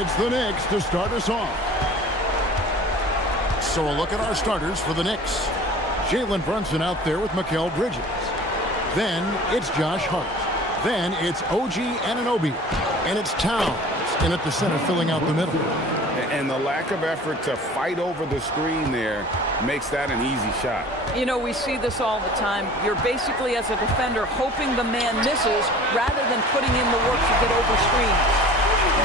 it's the Knicks to start us off. So a look at our starters for the Knicks. Jalen Brunson out there with Mikal Bridges. Then it's Josh Hart. Then it's OG Anunoby. And it's Towns in at the center filling out the middle. And the lack of effort to fight over the screen there makes that an easy shot. You know, we see this all the time. You're basically, as a defender, hoping the man misses rather than putting in the work to get over screens.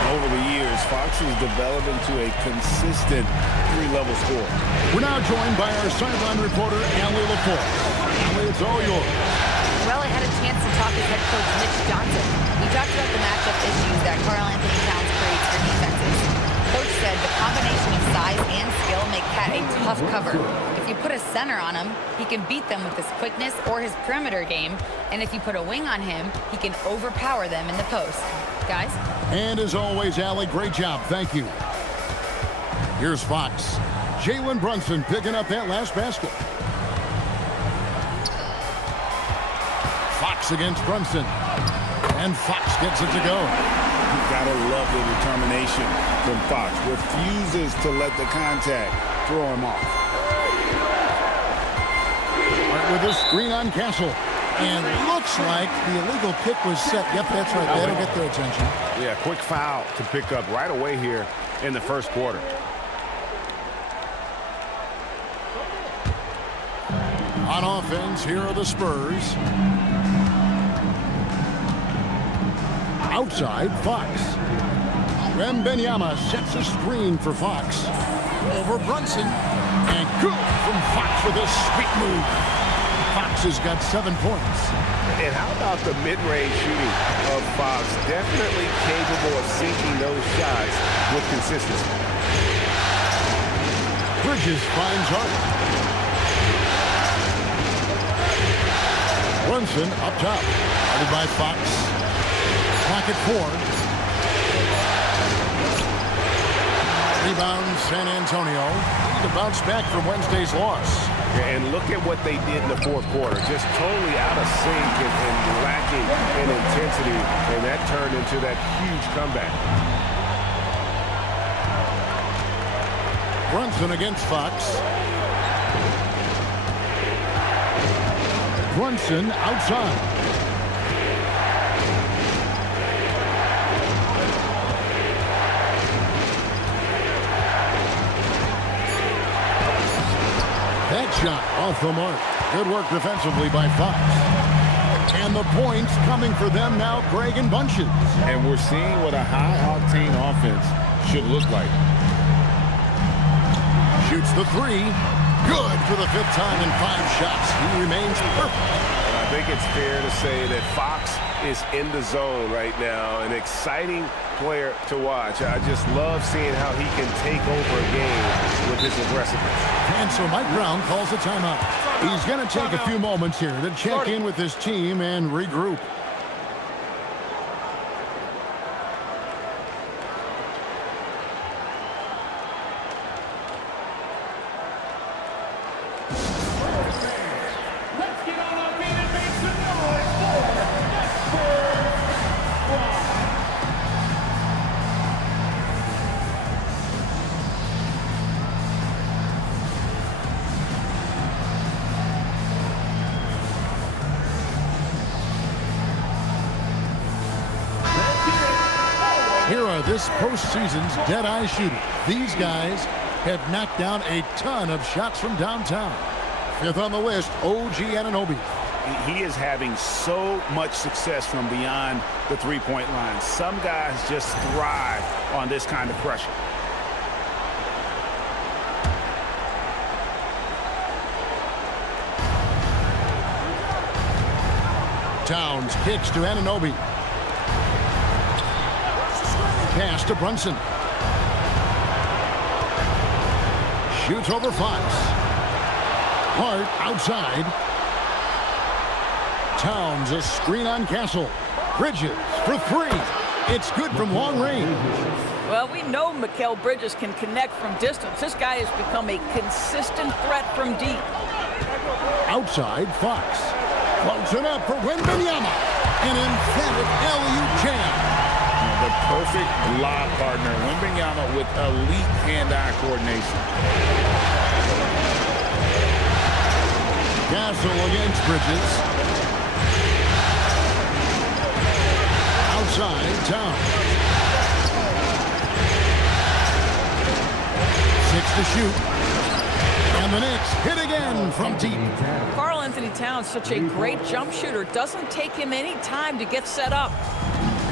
Over the years, Fox has developed into a consistent three-level scorer. We're now joined by our sideline reporter, Allie LaForce. Allie, it's all yours. Well, I had a chance to talk with head coach Mitch Johnson. He talked about the matchup issues that Karl Anthony Towns creates for defenses. Coach said the combination of size and skill make Cat a tough cover. If you put a center on him, he can beat them with his quickness or his perimeter game. And if you put a wing on him, he can overpower them in the post. Guys? And as always, Allie, great job. Thank you. Here's Fox. Jalen Brunson picking up that last basket. Fox against Brunson. And Fox gets it to go. You've got to love the determination from Fox. Refuses to let the contact throw him off. Right with a screen on Castle. And looks like the illegal kick was set. Yep, that's right. That'll get their attention. Yeah, quick foul to pick up right away here in the first quarter. On offense, here are the Spurs. Outside, Fox. Wembanyama sets a screen for Fox. Over Brunson. And good from Fox with a sweet move. Fox has got 7 points. And how about the mid-range shooting of Fox? Definitely capable of sinking those shots with consistency. Bridges finds Hart. Brunson up top. Guarded by Fox. Clock at 4. Rebound San Antonio. Need to bounce back from Wednesday's loss. And look at what they did in the fourth quarter. Just totally out of sync and lacking in intensity. And that turned into that huge comeback. Brunson against Fox. Brunson outside. That shot off the mark. Good work defensively by Fox. And the points coming for them now, Greg and Bunches. And we're seeing what a high-octane offense should look like. Shoots the 3. Good for the 5th time in 5 shots. He remains perfect. And I think it's fair to say that Fox is in the zone right now. An exciting player to watch. I just love seeing how he can take over a game with his aggressiveness. And so Mike Brown calls a timeout. He's going to take a few moments here to check in with his team and regroup. Here are this postseason's dead-eye shooters. These guys have knocked down a ton of shots from downtown. 5th on the list, OG Anunoby. He is having so much success from beyond the three-point line. Some guys just thrive on this kind of pressure. Towns kicks to Anunoby. Pass to Brunson. Shoots over Fox. Hart outside. Towns a screen on Castle. Bridges for 3. It's good from long range. Well, we know Mikal Bridges can connect from distance. This guy has become a consistent threat from deep. Outside, Fox. Close it up for Wembanyama. An emphatic alley-oop jam. the perfect lob partner. Wembanyama with elite hand-eye coordination. Castle against Bridges. Outside, Town. 6 to shoot. And the Knicks hit again from deep. Karl Anthony Towns, such a great jump shooter. Doesn't take him any time to get set up.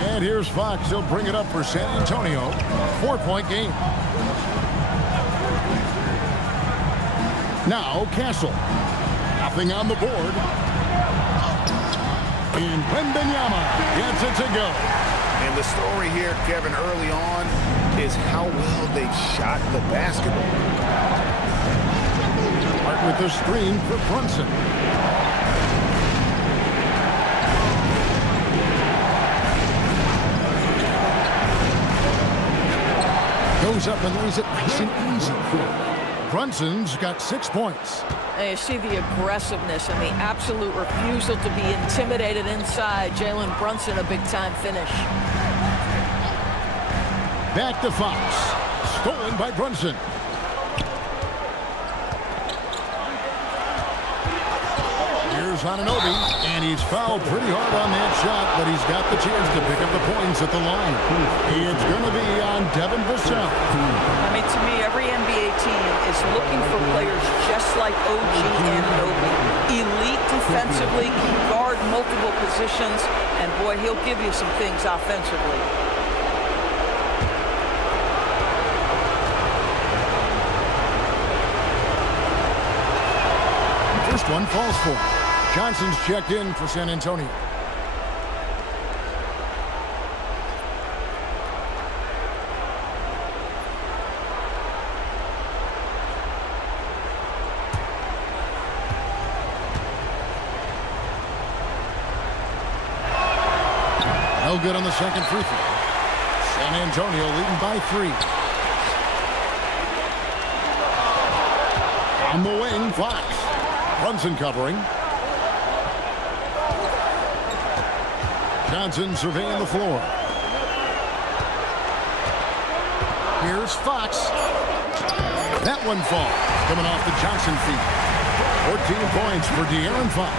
And here's Fox. He'll bring it up for San Antonio. 4-point game. Now Castle. Nothing on the board. And Wembanyama gets it to go. And the story here, Kevin, early on is how well they shot the basketball. Hart with the screen for Brunson. Goes up and lays it nice and easy. Brunson's got 6 points. And you see the aggressiveness and the absolute refusal to be intimidated inside. Jalen Brunson, a big-time finish. Back to Fox. Stolen by Brunson. Here's Anunoby, and he's fouled pretty hard on that shot, but he's got the chance to pick up the points at the line. It's going to be on Devin Vassell. I mean, to me, every NBA team is looking for players just like OG Anunoby. Elite defensively, can guard multiple positions, and boy, he'll give you some things offensively. First one falls for him. Johnson's checked in for San Antonio. No good on the second free throw. San Antonio leading by 3. On the wing, Fox. Brunson covering. Johnson surveying the floor. Here's Fox. That one falls. Coming off the Johnson feet. 14 points for De'Aaron Fox.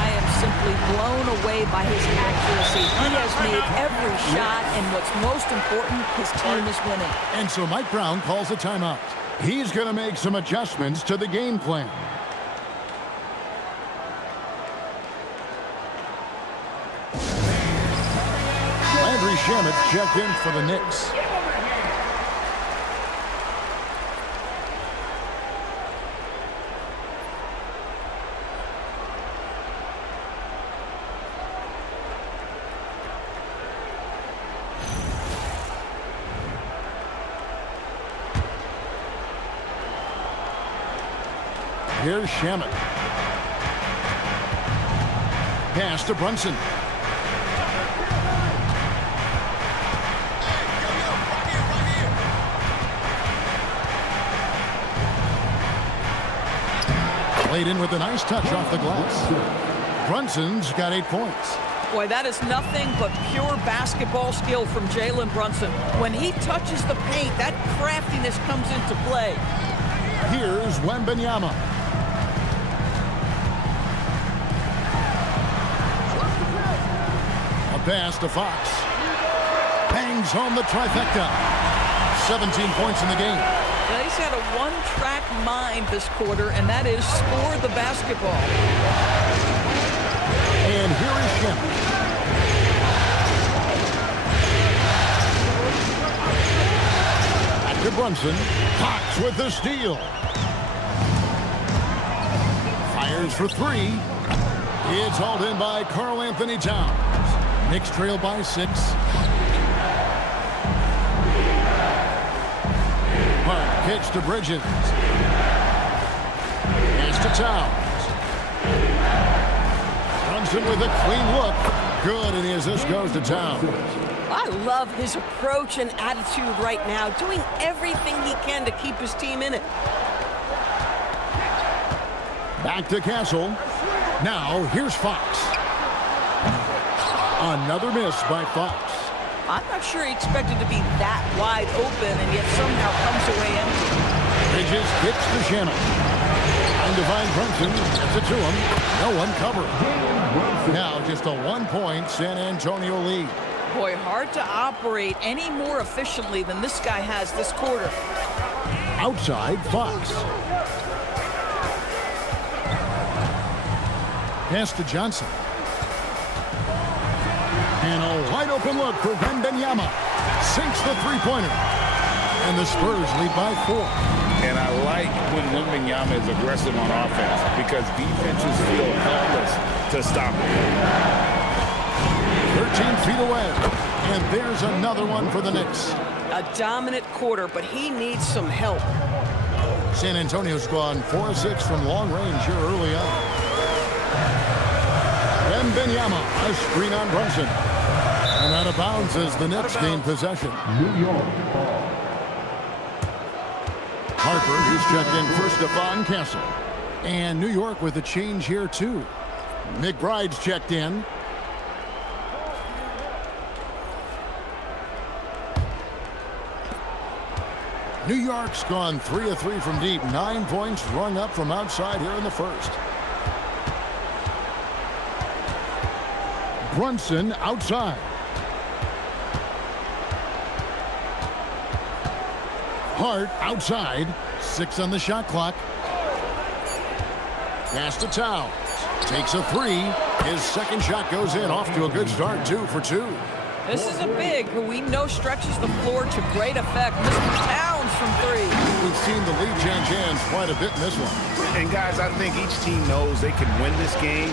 I am simply blown away by his accuracy. He has made every shot, and what's most important, his team is winning. And so Mike Brown calls a timeout. He's going to make some adjustments to the game plan. Landry Shamet checked in for the Knicks. Here's Shamet. Pass to Brunson. Played in with a nice touch off the glass. Brunson's got 8 points. Boy, that is nothing but pure basketball skill from Jalen Brunson. When he touches the paint, that craftiness comes into play. Here's Wembanyama. A pass to Fox. Bangs home the trifecta. 17 points in the game. Now, he's had a one-track mind this quarter, and that is score the basketball. And here is Shamet. Back to Brunson. Fox with the steal. Fires for 3. It's hauled in by Karl Anthony Towns. Knicks trail by 6. Hart kicks to Bridges. Pass to Towns. Brunson with a clean look. Good, and the assist goes to Towns. I love his approach and attitude right now, doing everything he can to keep his team in it. Back to Castle. Now, here's Fox. Another miss by Fox. I'm not sure he expected to be that wide open and yet somehow comes away empty. Bridges kicks to Shannon. And Divine Brunson gets it to him. No one covering. Now just a 1-point San Antonio lead. Boy, hard to operate any more efficiently than this guy has this quarter. Outside, Fox. Pass to Johnson. And a wide open look for Wembanyama. Sinks the three-pointer. And the Spurs lead by 4. And I like when Wembanyama is aggressive on offense because defenses feel helpless to stop him. 13 feet away. And there's another one for the Knicks. A dominant quarter, but he needs some help. San Antonio's gone 4-6 from long range here early on. Wembanyama, a screen on Brunson. And out of bounds as the Knicks gain possession. New York. Harper, who's checked in for Stephon Castle. And New York with a change here, too. McBride's checked in. New York's gone 3 of 3 from deep. 9 points rung up from outside here in the first. Brunson outside. Hart outside. 6 on the shot clock. Pass to Towns. Takes a 3. His second shot goes in. Off to a good start. 2 for 2. This is a big who we know stretches the floor to great effect. Mr. Towns from 3. We've seen the lead change hands quite a bit in this one. And guys, I think each team knows they can win this game.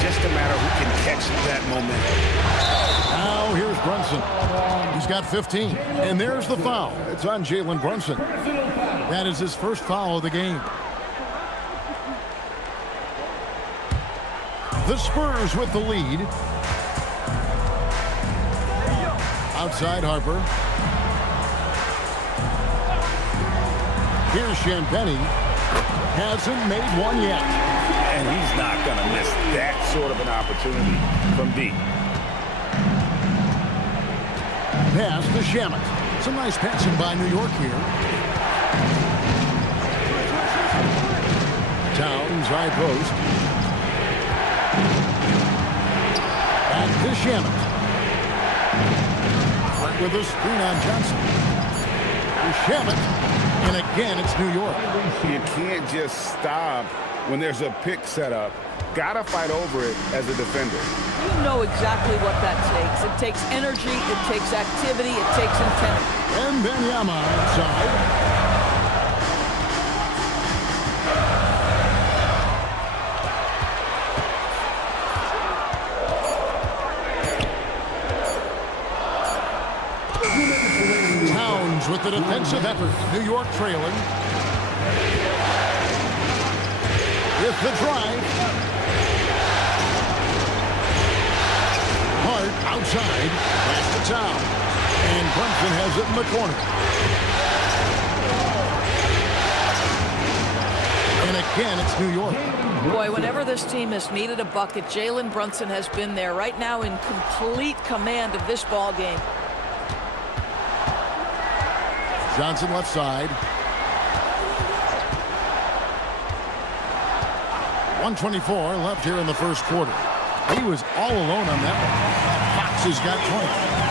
Just a matter who can catch that momentum. Now here's Brunson. He's got 15. And there's the foul. It's on Jalen Brunson. That is his first foul of the game. The Spurs with the lead. Outside Harper. Here's Champagnie. Hasn't made one yet. And he's not going to miss that sort of an opportunity from deep. Pass to Shamet. Some nice passing by New York here. Towns high post. Back to Shamet. With a screen on Johnson. To Shamet. And again, it's New York. You can't just stop when there's a pick set up. Gotta fight over it as a defender. You know exactly what that takes. It takes energy, it takes activity, it takes intent. And Wembanyama outside. Towns with the defensive effort. New York trailing. With the drive. Hart outside. Pass to Towns. And Brunson has it in the corner. And again, it's New York. Boy, whenever this team has needed a bucket, Jalen Brunson has been there right now in complete command of this ball game. Johnson left side. 1:24 left here in the first quarter. He was all alone on that one. Fox has got 20.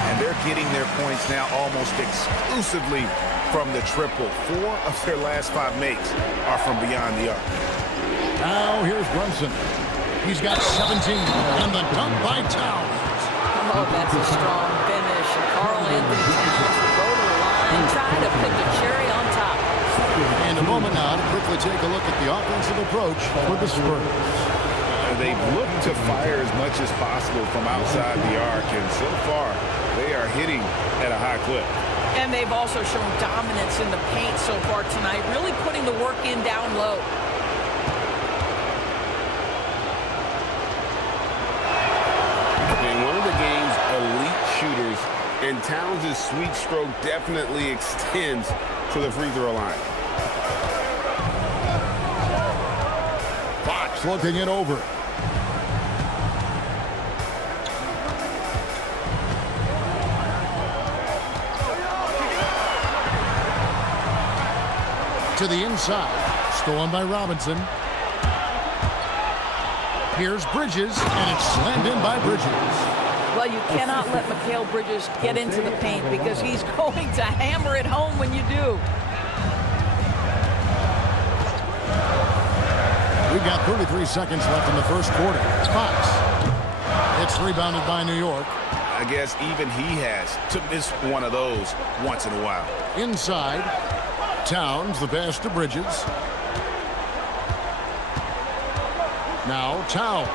And they're getting their points now almost exclusively from the triple. 4 of their last 5 makes are from beyond the arc. Now here's Brunson. He's got 17. And the dunk by Towns. Oh, that's a strong finish. Carl Anthony Towns will go to the line, try to put the cherry on top. And a moment now to quickly take a look at the offensive approach for the Spurs. They've looked to fire as much as possible from outside the arc, and so far they are hitting at a high clip. And they've also shown dominance in the paint so far tonight, really putting the work in down low. In one of the game's elite shooters, and Towns' sweet stroke definitely extends to the free throw line. Fox looking it over. To the inside. Stolen by Robinson. Here's Bridges, and it's slammed in by Bridges. Well, you cannot let Mikal Bridges get into the paint because he's going to hammer it home when you do. We've got 33 seconds left in the first quarter. Fox. It's rebounded by New York. I guess even he has to miss one of those once in a while. Inside. Towns, the pass to Bridges. Now Towns.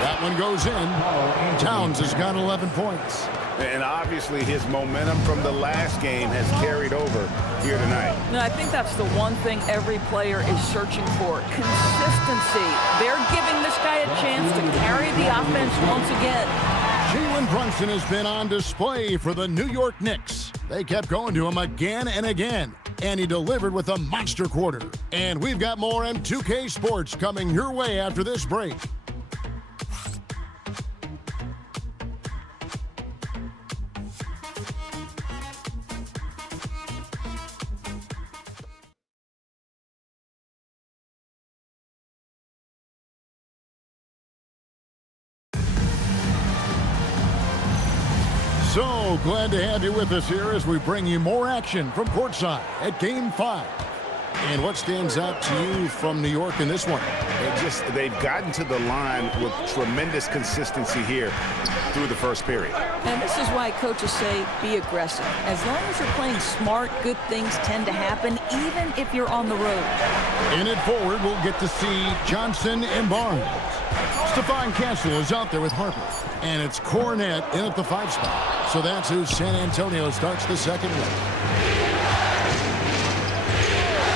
That one goes in. Towns has got 11 points. And obviously his momentum from the last game has carried over here tonight. No, I think that's the one thing every player is searching for. Consistency. They're giving this guy a chance to carry the offense once again. Jalen Brunson has been on display for the New York Knicks. They kept going to him again and again, and he delivered with a monster quarter. And we've got more M2K Sports coming your way after this break. So glad to have you with us here as we bring you more action from courtside at Game 5. And what stands out to you from New York in this one? They've gotten to the line with tremendous consistency here through the first period. And this is why coaches say be aggressive. As long as you're playing smart, good things tend to happen, even if you're on the road. In it forward, we'll get to see Johnson and Barnes. Stephon Castle is out there with Harper. And it's Cornette in at the 5 spot. So that's who San Antonio starts the second with.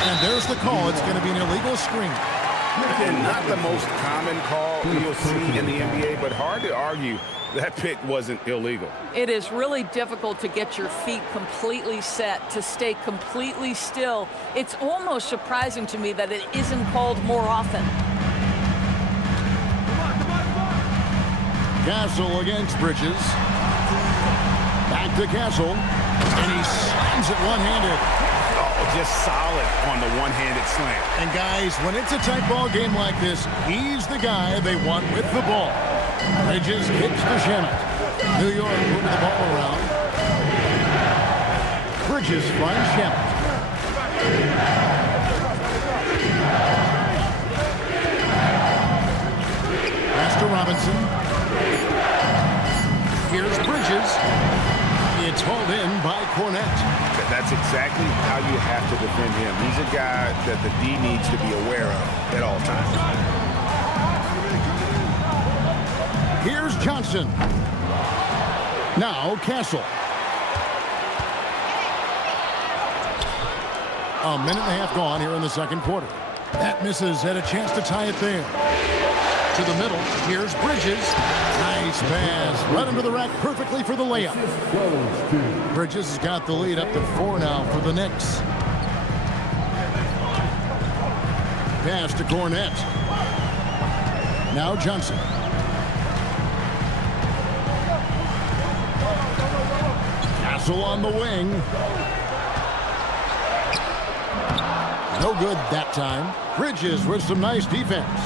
And there's the call. It's going to be an illegal screen. And not the most common call you'll see in the NBA, but hard to argue that pick wasn't illegal. It is really difficult to get your feet completely set, to stay completely still. It's almost surprising to me that it isn't called more often. Castle against Bridges. Back to Castle. And he slams it one-handed. Oh, just solid on the one-handed slam. And guys, when it's a tight ball game like this, he's the guy they want with the ball. Bridges kicks to Shamet. New York moving the ball around. Bridges finds Shamet. Pass to Robinson. Here's Bridges. It's hauled in by Cornette. That's exactly how you have to defend him. He's a guy that the D needs to be aware of at all times. Here's Johnson. Now Castle. A minute and a half gone here in the second quarter. That misses. Had a chance to tie it there. To the middle. Here's Bridges. Nice pass. Right under the rack perfectly for the layup. Bridges has got the lead up to 4 now for the Knicks. Pass to Cornette. Now Johnson. Castle on the wing. No good that time. Bridges with some nice defense.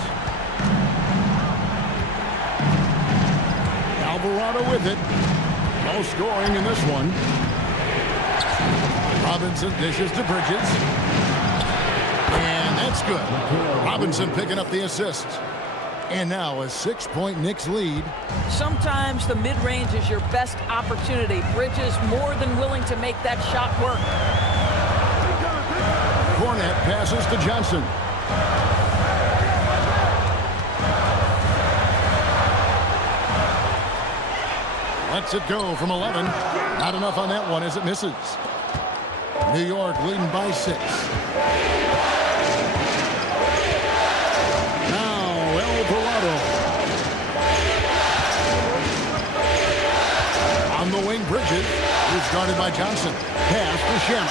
Alvarado with it. No scoring in this one. Robinson dishes to Bridges. And that's good. Robinson picking up the assist. And now a 6-point Knicks lead. Sometimes the mid-range is your best opportunity. Bridges more than willing to make that shot work. Cornette passes to Johnson. Lets it go from 11. Not enough on that one as it misses. New York leading by 6. Now Alvarado. On the wing, Bridges. He's guarded by Johnson. Pass to Shamet.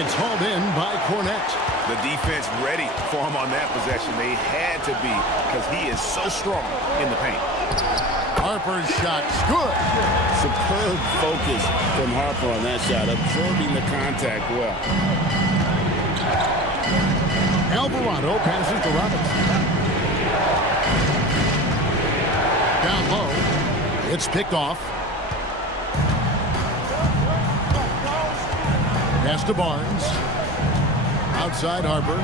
It's hauled in by Cornette. The defense ready for him on that possession. They had to be because he is so strong in the paint. Harper's shot's good. Superb focus from Harper on that shot, absorbing the contact well. Alvarado passes to Robinson. Down low. It's picked off. Pass to Barnes. Outside Harper.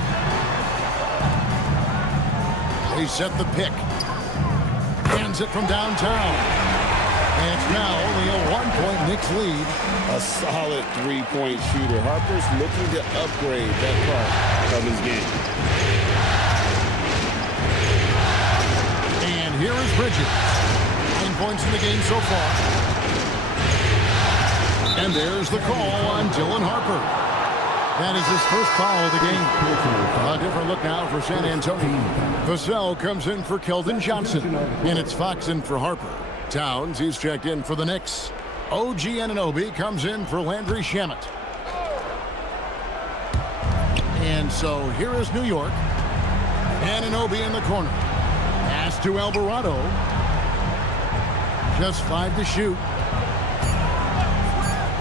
They set the pick. Hands it from downtown. And it's now only a 1-point Knicks lead. A solid three-point shooter. Harper's looking to upgrade that part of his game. And here is Bridges. 9 points in the game so far. And there's the call on Dylan Harper. That is his first foul of the game. A different look now for San Antonio. Vassell comes in for Keldon Johnson. And it's Fox in for Harper. Towns, he's checked in for the Knicks. OG Anunoby comes in for Landry Shamet. And so here is New York. Anunoby in the corner. Pass to Alvarado. Just 5 to shoot.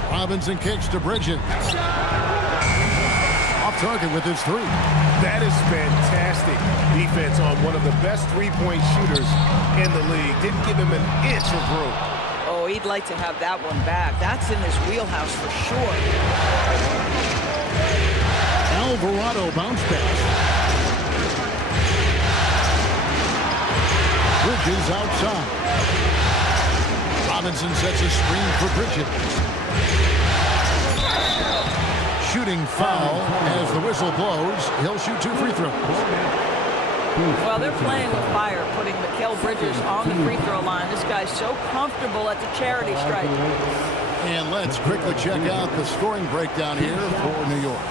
Robinson kicks to Bridges. Off target with his 3. That is fantastic defense on one of the best three-point shooters in the league. Didn't give him an inch of room. Oh, he'd like to have that one back. That's in his wheelhouse for sure. Alvarado bounce pass. Bridges outside. Robinson sets a screen for Bridges. Shooting foul as the whistle blows. He'll shoot 2 free throws. Well, they're playing with fire, putting Mikal Bridges on the free throw line. This guy's so comfortable at the charity stripe. And let's quickly check out the scoring breakdown here for New York.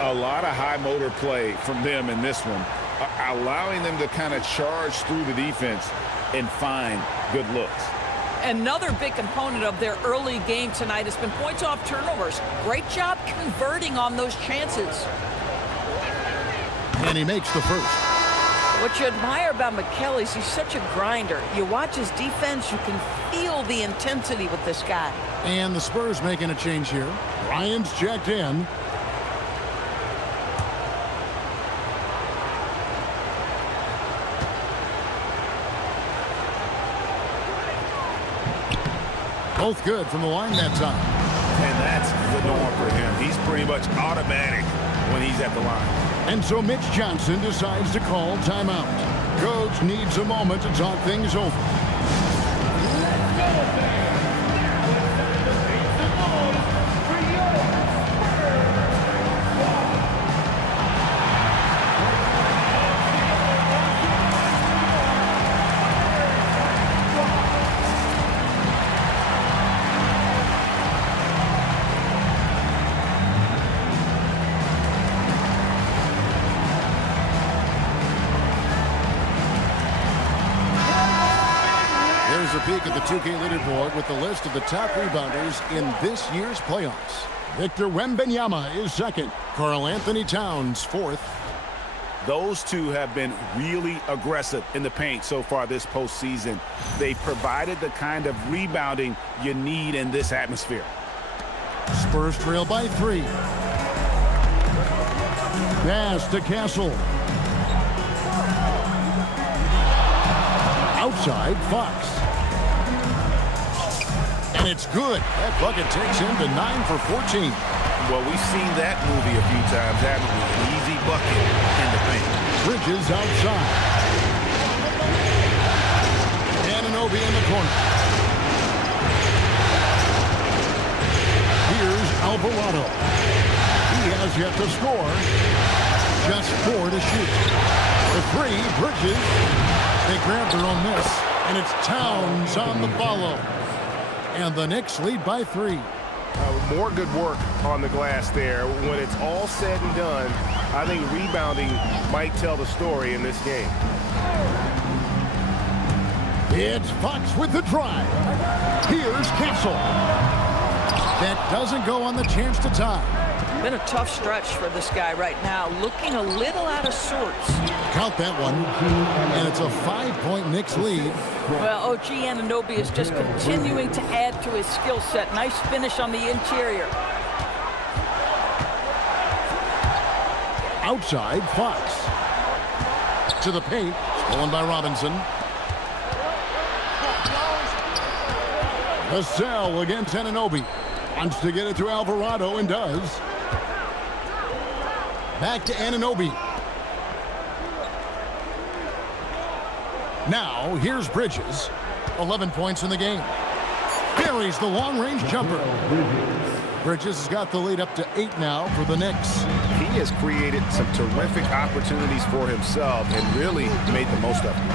A lot of high motor play from them in this one, allowing them to kind of charge through the defense and find good looks. Another big component of their early game tonight has been points off turnovers. Great job converting on those chances. And he makes the first. What you admire about Mikal is he's such a grinder. You watch his defense, you can feel the intensity with this guy. And the Spurs making a change here. Ryan's checked in. Both good from the line that time. And that's the norm for him. He's pretty much automatic when he's at the line. And so Mitch Johnson decides to call timeout. Coach needs a moment to talk things over. A peek at the 2K leaderboard with the list of the top rebounders in this year's playoffs. Victor Wembanyama is second. Karl Anthony Towns fourth. Those two have been really aggressive in the paint so far this postseason. They've provided the kind of rebounding you need in this atmosphere. Spurs trail by 3. Pass to Castle. Outside Fox. And it's good. That bucket takes him to 9 for 14. Well, we've seen that movie a few times, haven't we? An easy bucket in the paint. Bridges outside. Anunoby in the corner. Here's Alvarado. He has yet to score. Just 4 to shoot. The 3, Bridges. They grab their own miss, and it's Towns on the follow. And the Knicks lead by 3. More good work on the glass there. When it's all said and done, I think rebounding might tell the story in this game. It's Fox with the drive. Here's Castle. That doesn't go on the chance to tie. Been a tough stretch for this guy right now, looking a little out of sorts. Count that one, and it's a 5-point Knicks lead. Well, OG Anunoby is just continuing to add to his skill set. Nice finish on the interior. Outside, Fox. To the paint, stolen by Robinson. Vassell against Anunoby. Wants to get it to Alvarado and does. Back to Anunoby. Now, here's Bridges. 11 points in the game. Buries the long-range jumper. Bridges has got the lead up to 8 now for the Knicks. He has created some terrific opportunities for himself and really made the most of them.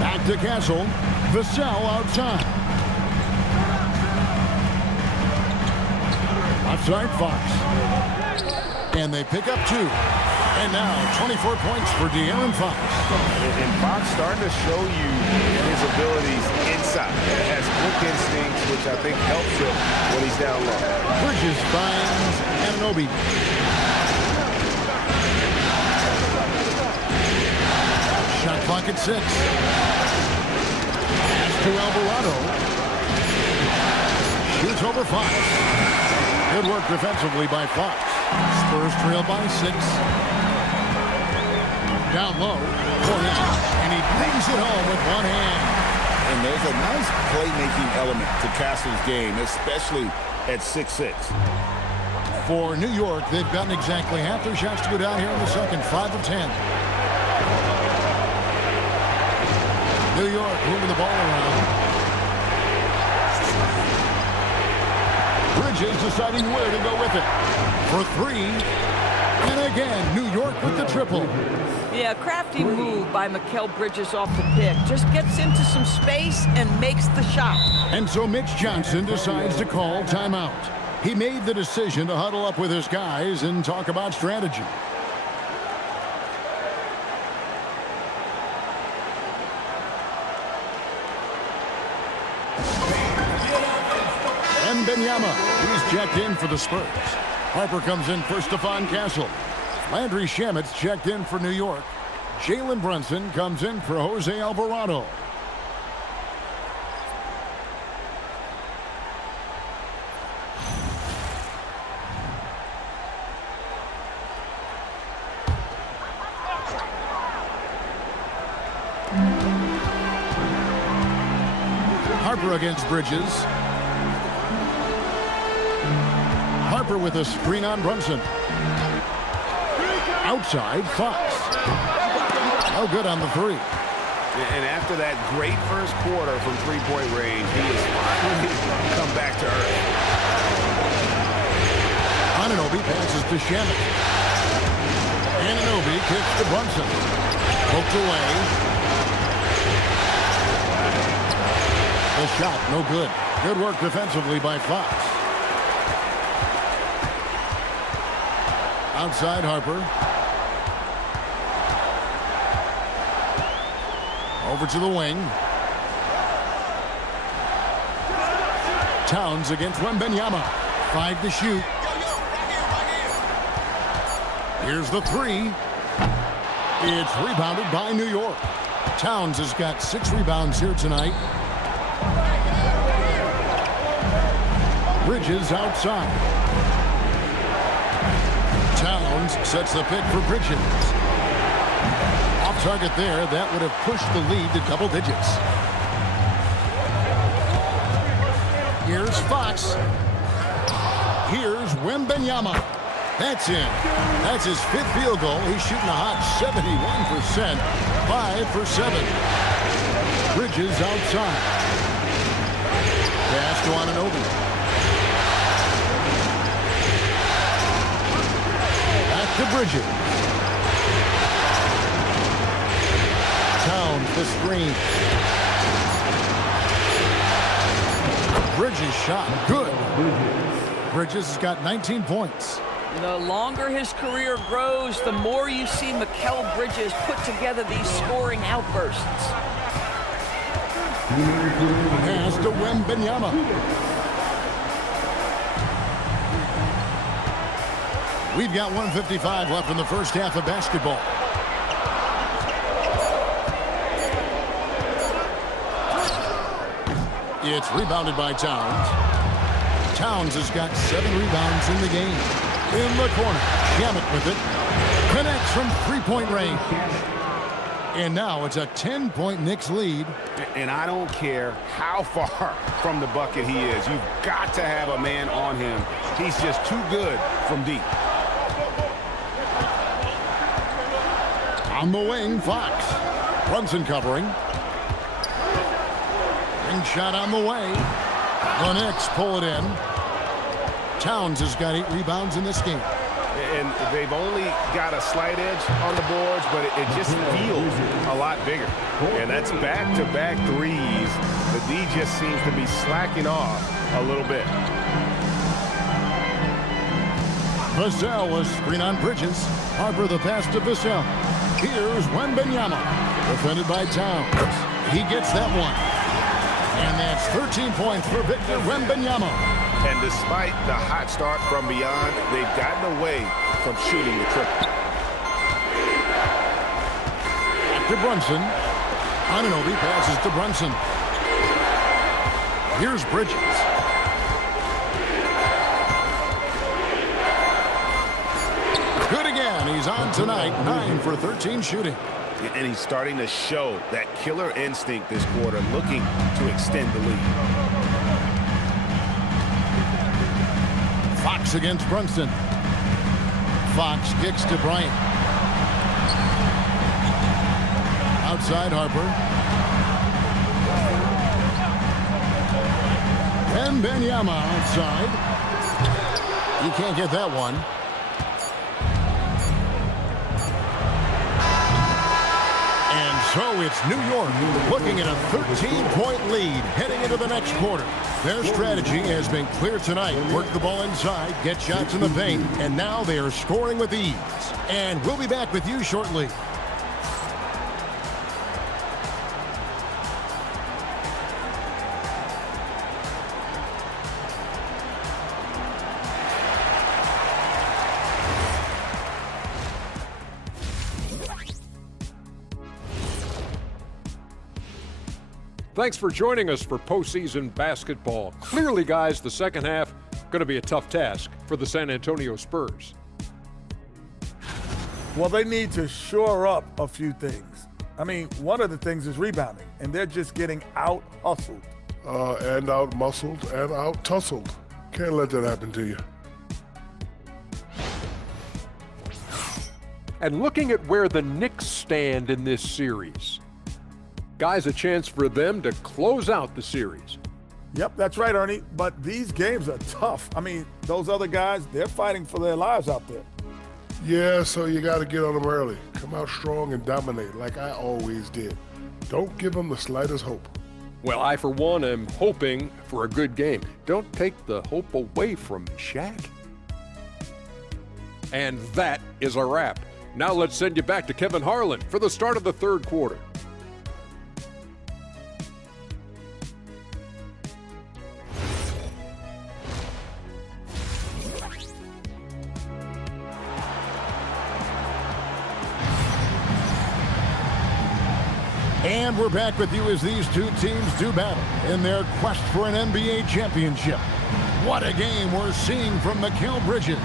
Back to Castle. Vassell outside. Outside Fox. And they pick up 2. And now 24 points for De'Aaron Fox. And Fox starting to show you his abilities inside. Has quick instincts, which I think helps him when he's down low. Bridges finds Anunoby. Shot clock at 6. Pass to Alvarado. Shoots over Fox. Good work defensively by Fox. Spurs trail by 6. Down low for him. And he brings it home with one hand. And there's a nice playmaking element to Castle's game, especially at 6'6". For New York, they've gotten exactly half their shots to go down here in the second. 5 of 10. New York moving the ball around. Bridges deciding where to go with it. For 3. And again, New York with the triple. Yeah, crafty move by Mikal Bridges off the pick. Just gets into some space and makes the shot. And so Mitch Johnson decides to call timeout. He made the decision to huddle up with his guys and talk about strategy. Wembanyama, he's checked in for the Spurs. Harper comes in for Stephon Castle. Landry Shamet's checked in for New York. Jalen Brunson comes in for Jose Alvarado. Harper against Bridges. Harper with a screen on Brunson. Outside, Fox. Oh, good on the 3. And after that great first quarter from three-point range, he has finally come back to earth. Anunoby passes to Shamet. Anunoby kicks to Brunson. Poked away. The shot, no good. Good work defensively by Fox. Outside Harper. Over to the wing. Towns against Wembanyama. 5 to shoot. Here's the 3. It's rebounded by New York. Towns has got 6 rebounds here tonight. Bridges outside. Towns sets the pick for Bridges. Off target there, that would have pushed the lead to double digits. Here's Fox. Here's Wembanyama. That's in. That's his 5th field goal. He's shooting a hot 71%. 5 for 7. Bridges outside. Pass to Anunoby. Back to Bridges. Towns the screen. Bridges shot. Good. Bridges has got 19 points. The longer his career grows, the more you see Mikal Bridges put together these scoring outbursts. Pass to Wembanyama. We've got 1:55 left in the first half of basketball. It's rebounded by Towns. Towns has got 7 rebounds in the game. In the corner, Shamet with it. Connects from three-point range. And now it's a 10-point Knicks lead. And I don't care how far from the bucket he is. You've got to have a man on him. He's just too good from deep. On the wing, Fox. Brunson covering. Ring shot on the way. The Knicks pull it in. Towns has got 8 rebounds in this game. And they've only got a slight edge on the boards, but it just feels a lot bigger. And that's back-to-back threes. The D just seems to be slacking off a little bit. Vassell was screen on Bridges. Harper the pass to Vassell. Here's Wembanyama. Defended by Towns. He gets that one. And that's 13 points for Victor Wembanyama. And despite the hot start from beyond, they've gotten away from shooting the triple. Back to Brunson. Anunoby passes to Brunson. Here's Bridges. Good again. He's on tonight. 9 for 13 shooting. And he's starting to show that killer instinct this quarter, looking to extend the lead. Fox against Brunson. Fox kicks to Bryant. Outside Harper. Wembanyama outside. He can't get that one. And so it's New York looking at a 13-point lead heading into the next quarter. Their strategy has been clear tonight. Work the ball inside, get shots in the paint, and now they are scoring with ease. And we'll be back with you shortly. Thanks for joining us for postseason basketball. Clearly, guys, the second half going to be a tough task for the San Antonio Spurs. Well, they need to shore up a few things. I mean, one of the things is rebounding, and they're just getting out-hustled. And out-muscled and out-tussled. Can't let that happen to you. And looking at where the Knicks stand in this series, guys, a chance for them to close out the series. Yep, that's right, Ernie. But these games are tough. I mean, those other guys, they're fighting for their lives out there. Yeah, so you got to get on them early. Come out strong and dominate like I always did. Don't give them the slightest hope. Well, I, for one, am hoping for a good game. Don't take the hope away from me, Shaq. And that is a wrap. Now let's send you back to Kevin Harlan for the start of the third quarter. And we're back with you as these two teams do battle in their quest for an NBA championship. What a game we're seeing from Mikal Bridges.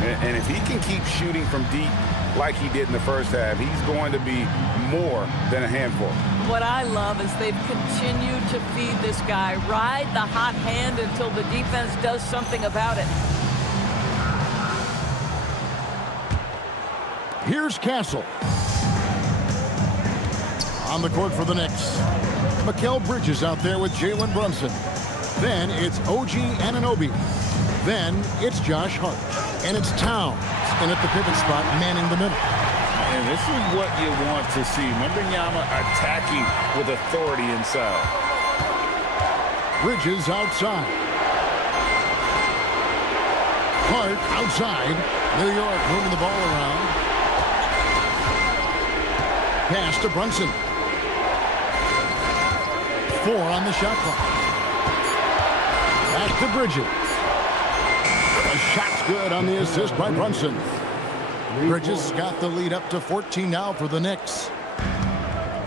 And if he can keep shooting from deep like he did in the first half, he's going to be more than a handful. What I love is they've continued to feed this guy. Ride the hot hand until the defense does something about it. Here's Castle. On the court for the Knicks. Mikal Bridges out there with Jalen Brunson. Then it's OG Anunoby. Then it's Josh Hart. And it's Towns. And at the pivot spot, manning the middle. And this is what you want to see. Wembanyama attacking with authority inside. Bridges outside. Hart outside. New York moving the ball around. Pass to Brunson. 4 on the shot clock. Back to Bridges. The shot's good on the assist by Brunson. Bridges got the lead up to 14 now for the Knicks.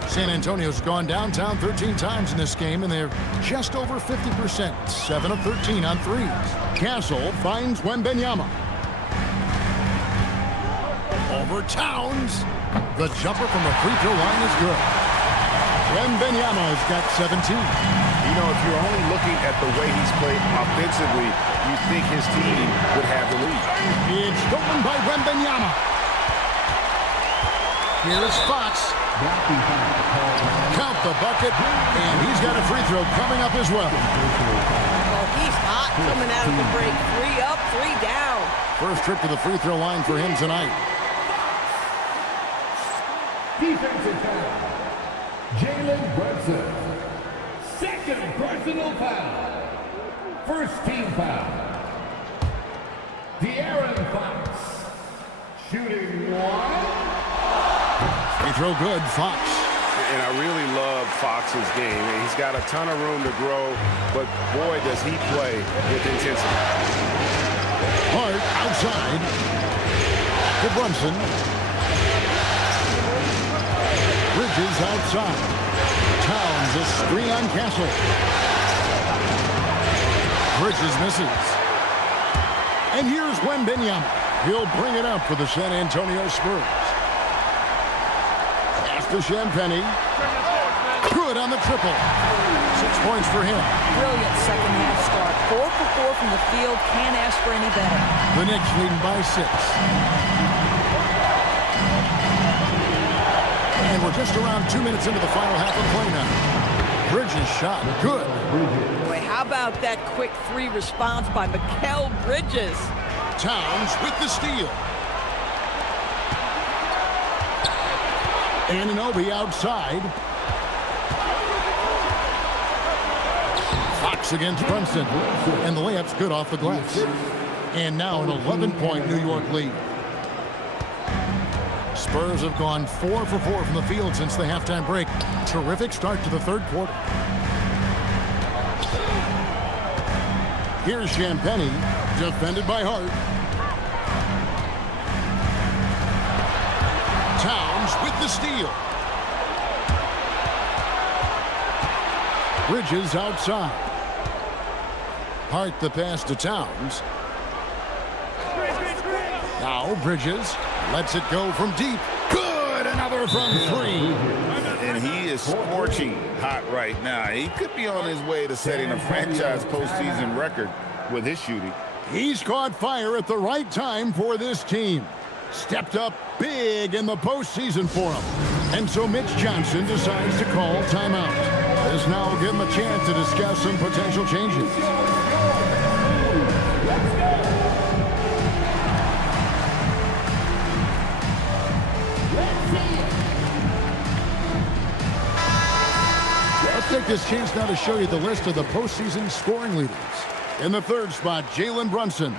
San Antonio's gone downtown 13 times in this game, and they're just over 50%, 7 of 13 on threes. Castle finds Wembanyama. Over Towns. The jumper from the free throw line is good. Wembanyama's got 17. You know, if you're only looking at the way he's played offensively, you think his team would have the lead. It's stolen by Wembanyama. Here's Fox. Count the bucket, and he's got a free throw coming up as well. Oh, he's hot coming out of the break. 3 up, 3 down. First trip to the free throw line for him tonight. Defensive foul. Jalen Brunson. Second personal foul. First team foul. De'Aaron Fox. Shooting 1. Free throw good, Fox. And I really love Fox's game. He's got a ton of room to grow, but boy, does he play with intensity. Hart outside. To Brunson. Bridges outside. Towns a screen on Castle. Bridges misses. And here's Wembanyama. He'll bring it up for the San Antonio Spurs. Pass to Champagnie. Good on the triple. 6 points for him. Brilliant second half start. 4 for 4 from the field. Can't ask for any better. The Knicks leading by 6. And we're just around 2 minutes into the final half of play now. Bridges shot. Good. Boy, how about that quick 3 response by Mikal Bridges? Towns with the steal. Anunoby outside. Fox against Brunson. And the layup's good off the glass. And now an 11-point New York lead. Spurs have gone 4 for 4 from the field since the halftime break. Terrific start to the third quarter. Here's Champagnie, defended by Hart. Towns with the steal. Bridges outside. Hart the pass to Towns. Now Bridges lets it go from deep. Good! Another from 3. And he is scorching hot right now. He could be on his way to setting a franchise postseason record with his shooting. He's caught fire at the right time for this team. Stepped up big in the postseason for him. And so Mitch Johnson decides to call timeout. This now will give him a chance to discuss some potential changes. Let's take this chance now to show you the list of the postseason scoring leaders. In the third spot, Jalen Brunson.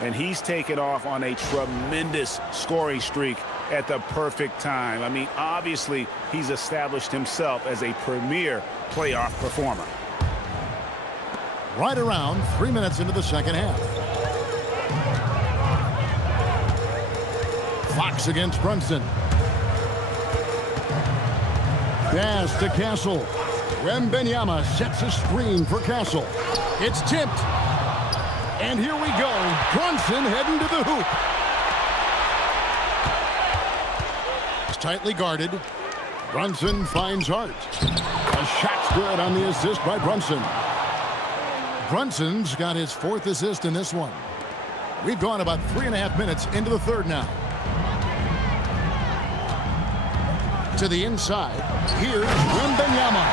And he's taken off on a tremendous scoring streak at the perfect time. I mean, obviously, he's established himself as a premier playoff performer. Right around 3 minutes into the second half. Fox against Brunson. Pass to Castle. Wembanyama sets a screen for Castle. It's tipped. And here we go. Brunson heading to the hoop. It's tightly guarded. Brunson finds Hart. A shot's good on the assist by Brunson. Brunson's got his 4th assist in this one. We've gone about 3.5 minutes into the third now. To the inside. Here's Wembanyama.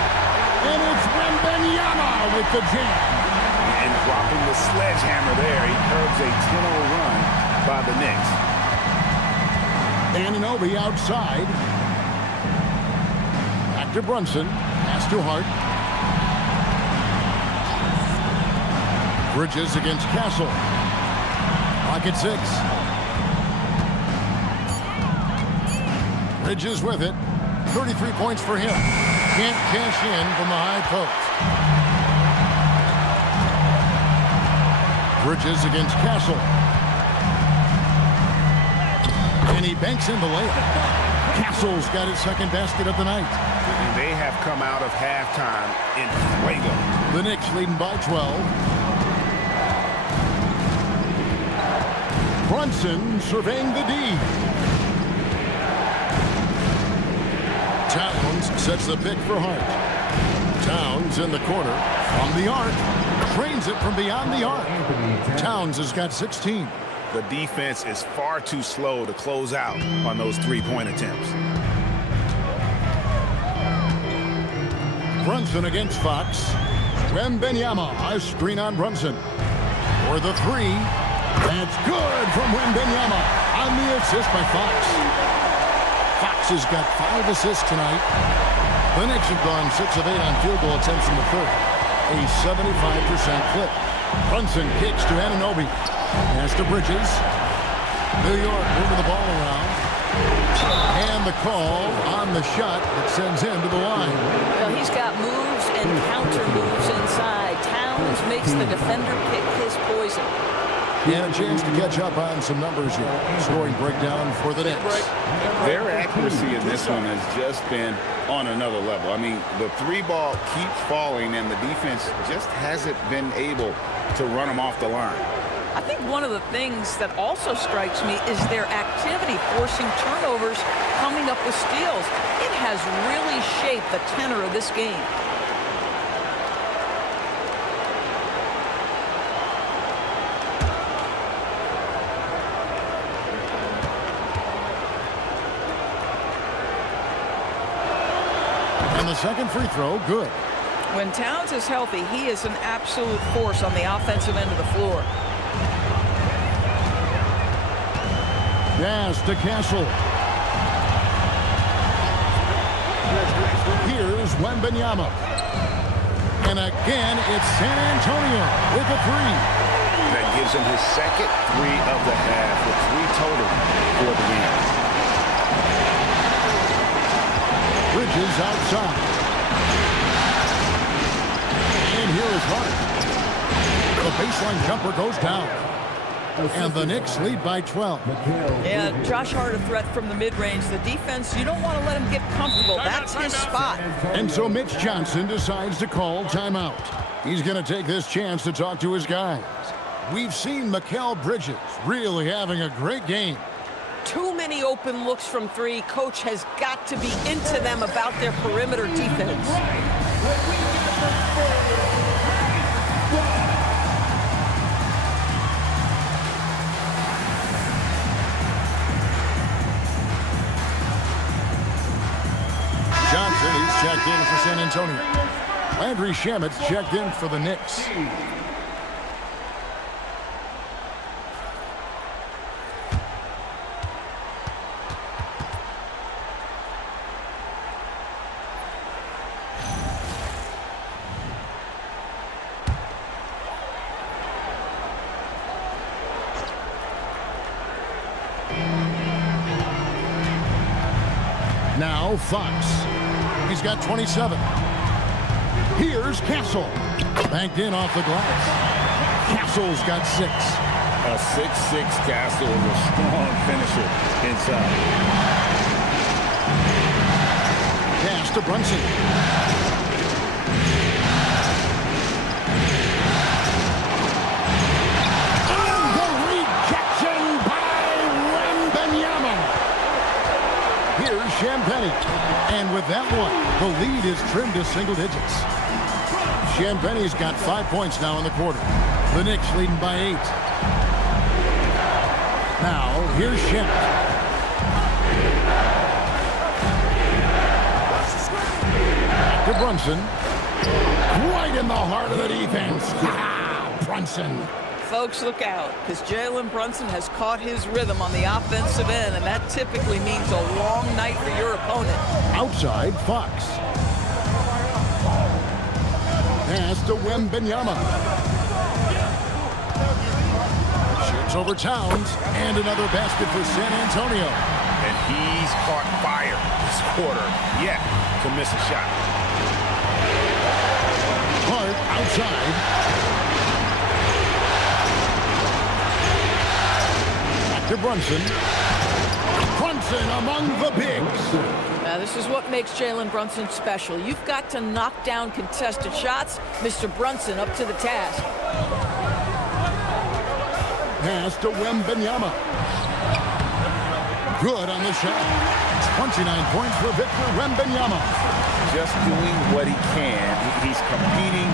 And it's Wembanyama with the jam. And dropping the sledgehammer there, he curbs a 10-0 run by the Knicks. Anunoby outside. Back to Brunson. Pass to Hart. Bridges against Castle. Pocket 6. Bridges with it. 33 points for him. Can't cash in from the high post. Bridges against Castle. And he banks in the layup. Castle's got his second basket of the night. And they have come out of halftime in fuego. The Knicks leading by 12. Brunson surveying the D. Towns sets the pick for Hart. Towns in the corner from the arc. Trains it from beyond the arc. Towns has got 16. The defense is far too slow to close out on those three-point attempts. Brunson against Fox. Wembanyama, a screen on Brunson. For the three. That's good from Wembanyama on the assist by Fox. Fox has got 5 assists tonight. The Knicks have gone 6 of 8 on field goal attempts in the third. A 75% clip. Brunson kicks to Anunoby. Pass to Bridges. New York moving the ball around. And the call on the shot that sends him to the line. Well, he's got moves and counter moves inside. Towns makes the defender pick his poison. And a chance to catch up on some numbers here. Scoring breakdown for the Knicks. Their accuracy in this one has just been on another level. I mean, the three ball keeps falling, and the defense just hasn't been able to run them off the line. I think one of the things that also strikes me is their activity, forcing turnovers, coming up with steals. It has really shaped the tenor of this game. And the second free throw, good. When Towns is healthy, he is an absolute force on the offensive end of the floor. Pass to Castle. Here's Wembanyama. And again, it's San Antonio with a three. That gives him his second three of the half, with 3 total for the win. Bridges outside. And here is Hart. The baseline jumper goes down. And the Knicks lead by 12. Yeah, Josh Hart a threat from the mid-range. The defense, you don't want to let him get comfortable. That's his spot. And so Mitch Johnson decides to call timeout. He's going to take this chance to talk to his guys. We've seen Mikal Bridges really having a great game. Too many open looks from 3. Coach has got to be into them about their perimeter defense. Johnson, he's checked in for San Antonio. Landry Shamet's checked in for the Knicks. Now Fox. He's got 27. Here's Castle. Banked in off the glass. Castle's got 6. A 6'6" Castle is a strong finisher inside. Pass to Brunson. And the rejection by Wembanyama. Here's Champagnie. And with that one, the lead is trimmed to single digits. Champagnie's got 5 points now in the quarter. The Knicks leading by 8. Now, here's Shem. To Brunson. Right in the heart of the defense. Brunson. Folks, look out, because Jalen Brunson has caught his rhythm on the offensive end, and that typically means a long night for your opponent. Outside, Fox. Pass to Wembanyama. Shoots over Towns, and another basket for San Antonio. And he's caught fire this quarter, yet to miss a shot. Hart outside. to Brunson. Brunson among the bigs. This is what makes Jalen Brunson special. You've got to knock down contested shots. Mr. Brunson up to the task. Pass to Wembanyama. Good on the shot. 29 points for Victor Wembanyama. Just doing what he can. He's competing,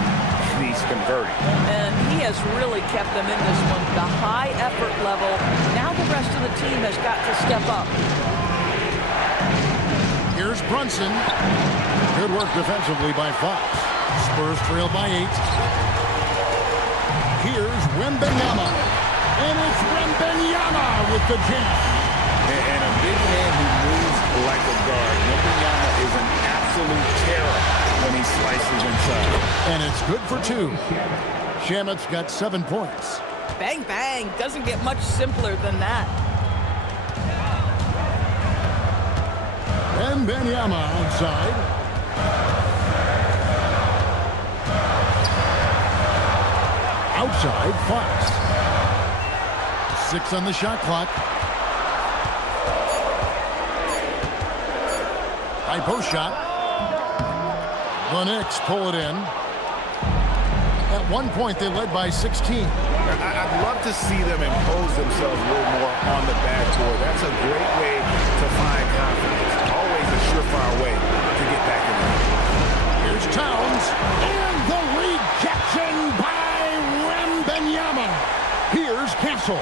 he's converting. And he has really kept them in this one. The high effort level. Now the rest of the team has got to step up. Here's Brunson. Good work defensively by Fox. Spurs trail by 8. Here's Wembanyama. And it's Wembanyama with the jam. And a big man who moves like a guard. Wembanyama is an absolute terror when he slices inside. And it's good for 2. Shamet's got 7 points. Bang, bang. Doesn't get much simpler than that. Wembanyama outside. Outside, Fox. 6 on the shot clock. High post shot. The Knicks pull it in. At one point, they led by 16. I'd love to see them impose themselves a little more on the backboard. That's a great way to find confidence. Always a surefire way to get back in the game. Here's Towns. And the rejection by Wembanyama. Here's Castle.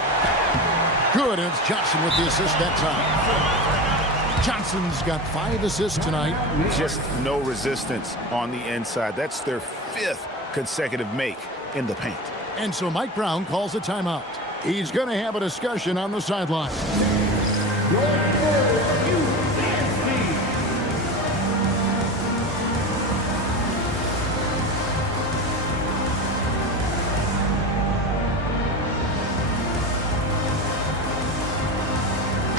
Good, and it's Johnson with the assist that time. Johnson's got 5 assists tonight. Just no resistance on the inside. That's their 5th consecutive make in the paint. And so Mike Brown calls a timeout. He's going to have a discussion on the sideline.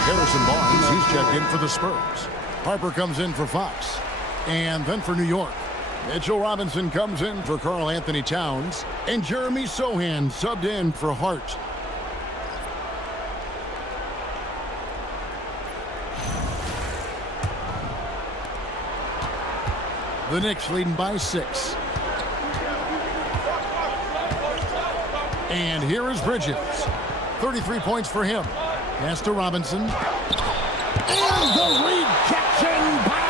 Harrison Barnes, he's checked in for the Spurs. Harper comes in for Fox. And then for New York, Mitchell Robinson comes in for Karl Anthony Towns. And Jeremy Sohan subbed in for Hart. The Knicks leading by 6. And here is Bridges. 33 points for him. Pass to Robinson. And the rejection by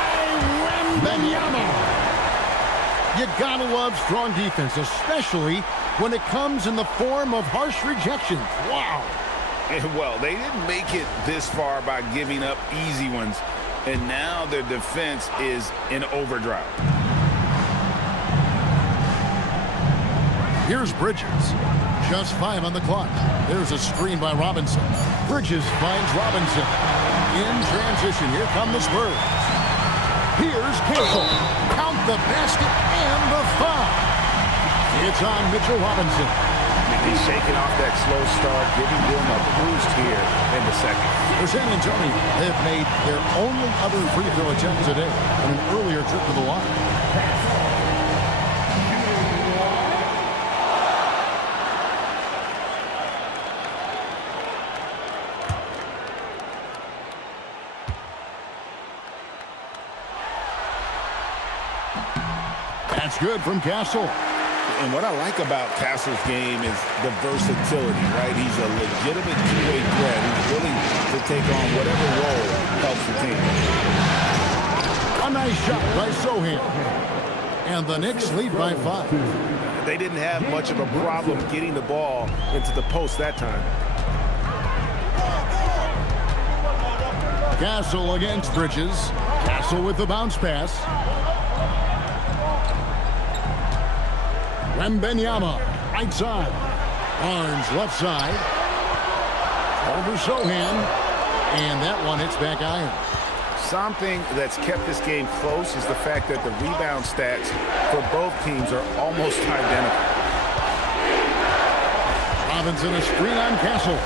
Wembanyama. You gotta love strong defense, especially when it comes in the form of harsh rejections. Wow. And well, they didn't make it this far by giving up easy ones, and now their defense is in overdrive. Here's Bridges. Just 5 on the clock. There's a screen by Robinson. Bridges finds Robinson. In transition, here come the Spurs. Here's Castle. Count the basket and the foul. It's on Mitchell Robinson. He's shaking off that slow start, giving them a boost here in the second. For San Antonio, they've made their only other free throw attempt today on an earlier trip to the line. That's good from Castle. And what I like about Castle's game is the versatility, right? He's a legitimate two-way threat. He's willing to take on whatever role helps the team. A nice shot by Sohan. And the Knicks lead by 5. They didn't have much of a problem getting the ball into the post that time. Castle against Bridges. Castle with the bounce pass. Wembanyama, right side. Barnes, left side. Over Sohan. And that one hits back iron. Something that's kept this game close is the fact that the rebound stats for both teams are almost identical. Robinson, a screen on Castle.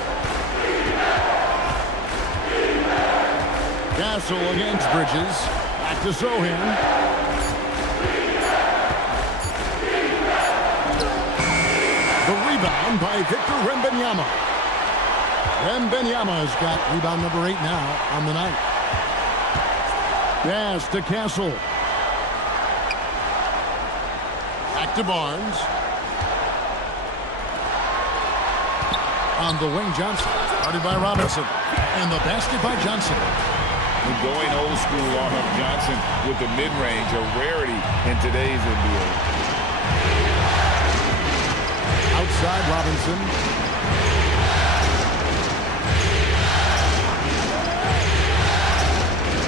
Castle against Bridges. Back to Sohan. The rebound by Victor Wembanyama. Wembanyama's got rebound number 8 now on the night. Pass to Castle. Back to Barnes. On the wing, Johnson. Guarded by Robinson. And the basket by Johnson. And going old school on him, Johnson with the mid-range, a rarity in today's NBA. Outside Robinson.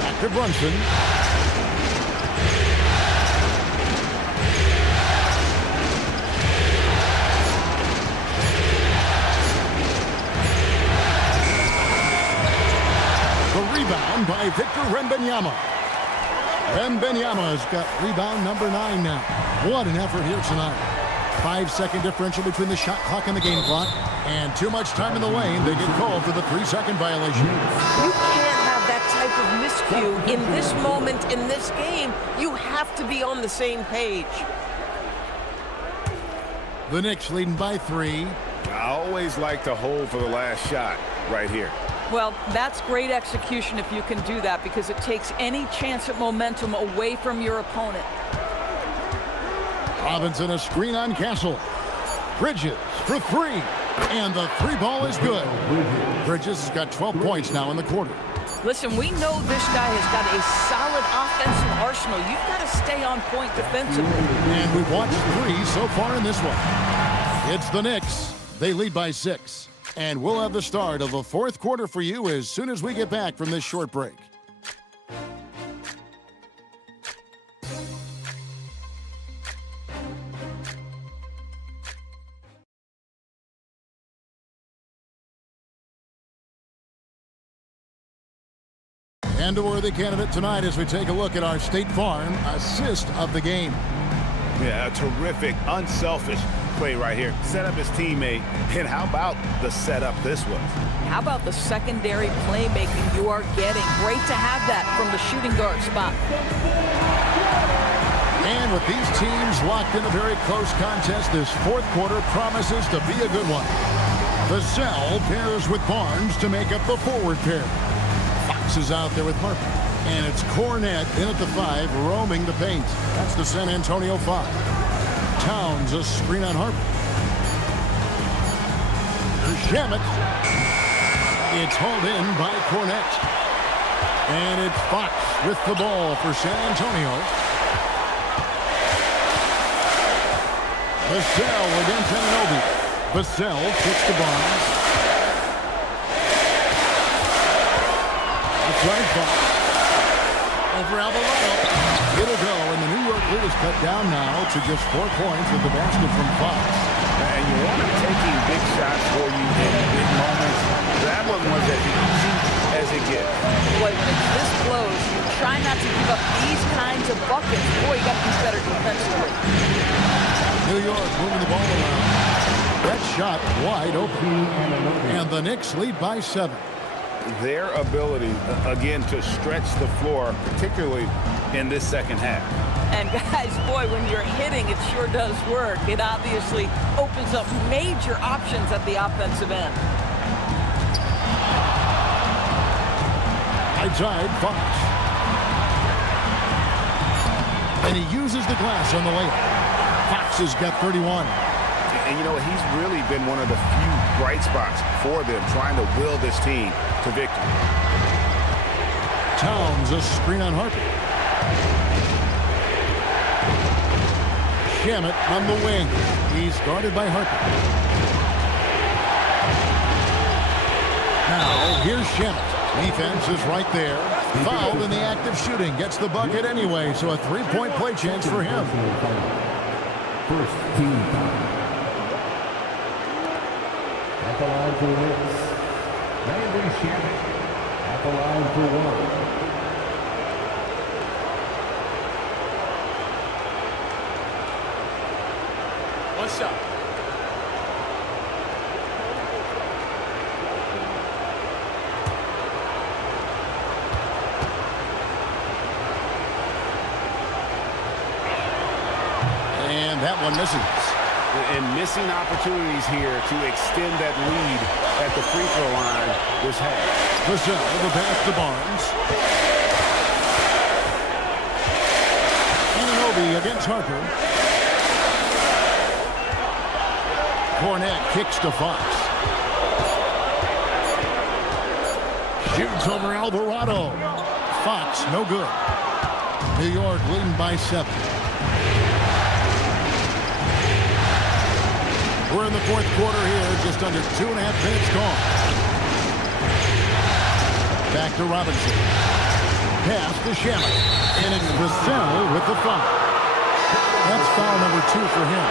Back to Brunson. Rebound by Victor Wembanyama. Wembanyama's got rebound number 9 now. What an effort here tonight. 5-second differential between the shot clock and the game clock. And too much time in the lane. They get called for the 3-second violation. You can't have that type of miscue in this moment, in this game. You have to be on the same page. The Knicks leading by 3. I always like to hold for the last shot right here. Well, that's great execution if you can do that, because it takes any chance at momentum away from your opponent. Robinson, a screen on Castle. Bridges for 3. And the 3 ball is good. Bridges has got 12 points now in the quarter. Listen, we know this guy has got a solid offensive arsenal. You've got to stay on point defensively. And we've watched 3 so far in this one. It's the Knicks. They lead by 6. And we'll have the start of the 4th quarter for you as soon as we get back from this short break. And a worthy candidate tonight as we take a look at our State Farm assist of the game. Yeah, a terrific, unselfish play right here. Set up his teammate. And how about the setup this was? How about the secondary playmaking you are getting? Great to have that from the shooting guard spot. And with these teams locked in a very close contest, this 4th quarter promises to be a good one. Vassell pairs with Barnes to make up the forward pair. Fox is out there with Harper. And it's Cornette in at the 5, roaming the paint. That's the San Antonio 5. Towns, a screen on Harper. Shamet. It's hauled in by Cornette. And it's Fox with the ball for San Antonio. Vassell against Anunoby. Vassell kicks to Barnes. That's right, Fox. Over Alvarado. It'll go, and the New York lead is cut down now to just 4 points with the basket from Fox. And you want him taking big shots for you in big moments. That one was as easy as it gets. Boy, when it's this close, you try not to give up these kinds of buckets. Boy, you got to be better defensively. New York moving the ball around. That shot wide open. And the Knicks lead by 7. Their ability, again, to stretch the floor, particularly in this second half. And guys, boy, when you're hitting, it sure does work. It obviously opens up major options at the offensive end. Outside, Fox. And he uses the glass on the layup. Fox has got 31. And, you know, he's really been one of the few bright spots for them, trying to will this team to victory. Towns, a screen on Harper. Shamet on the wing. He's guarded by Harper. Now, here's Shamet. Defense is right there. Fouled in the act of shooting. Gets the bucket anyway, so a 3-point play chance for him. First team foul. At the line for the Knicks, Landry Shamet. At the line for 1. One shot. And that one misses. And missing opportunities here to extend that lead at the free throw line this half. Vassell, the pass to Barnes. Anunoby against Harper. Cornette kicks to Fox. Shoots over Alvarado. Fox, no good. New York leading by 7. We're in the fourth quarter here, just under 2.5 minutes gone. Back to Robinson. Pass to Shamet. And it's Vassell with the foul. That's foul number 2 for him.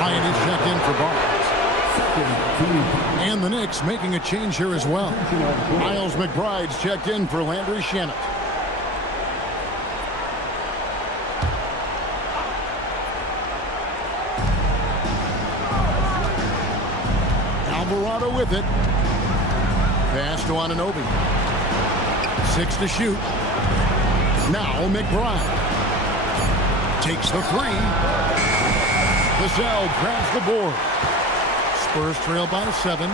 Ryan is checked in for Barnes. And the Knicks making a change here as well. Miles McBride's checked in for Landry Shamet. Alvarado with it. Pass to Anunoby. 6 to shoot. Now McBride. Takes the 3. Vassell grabs the board. Spurs trail by 7.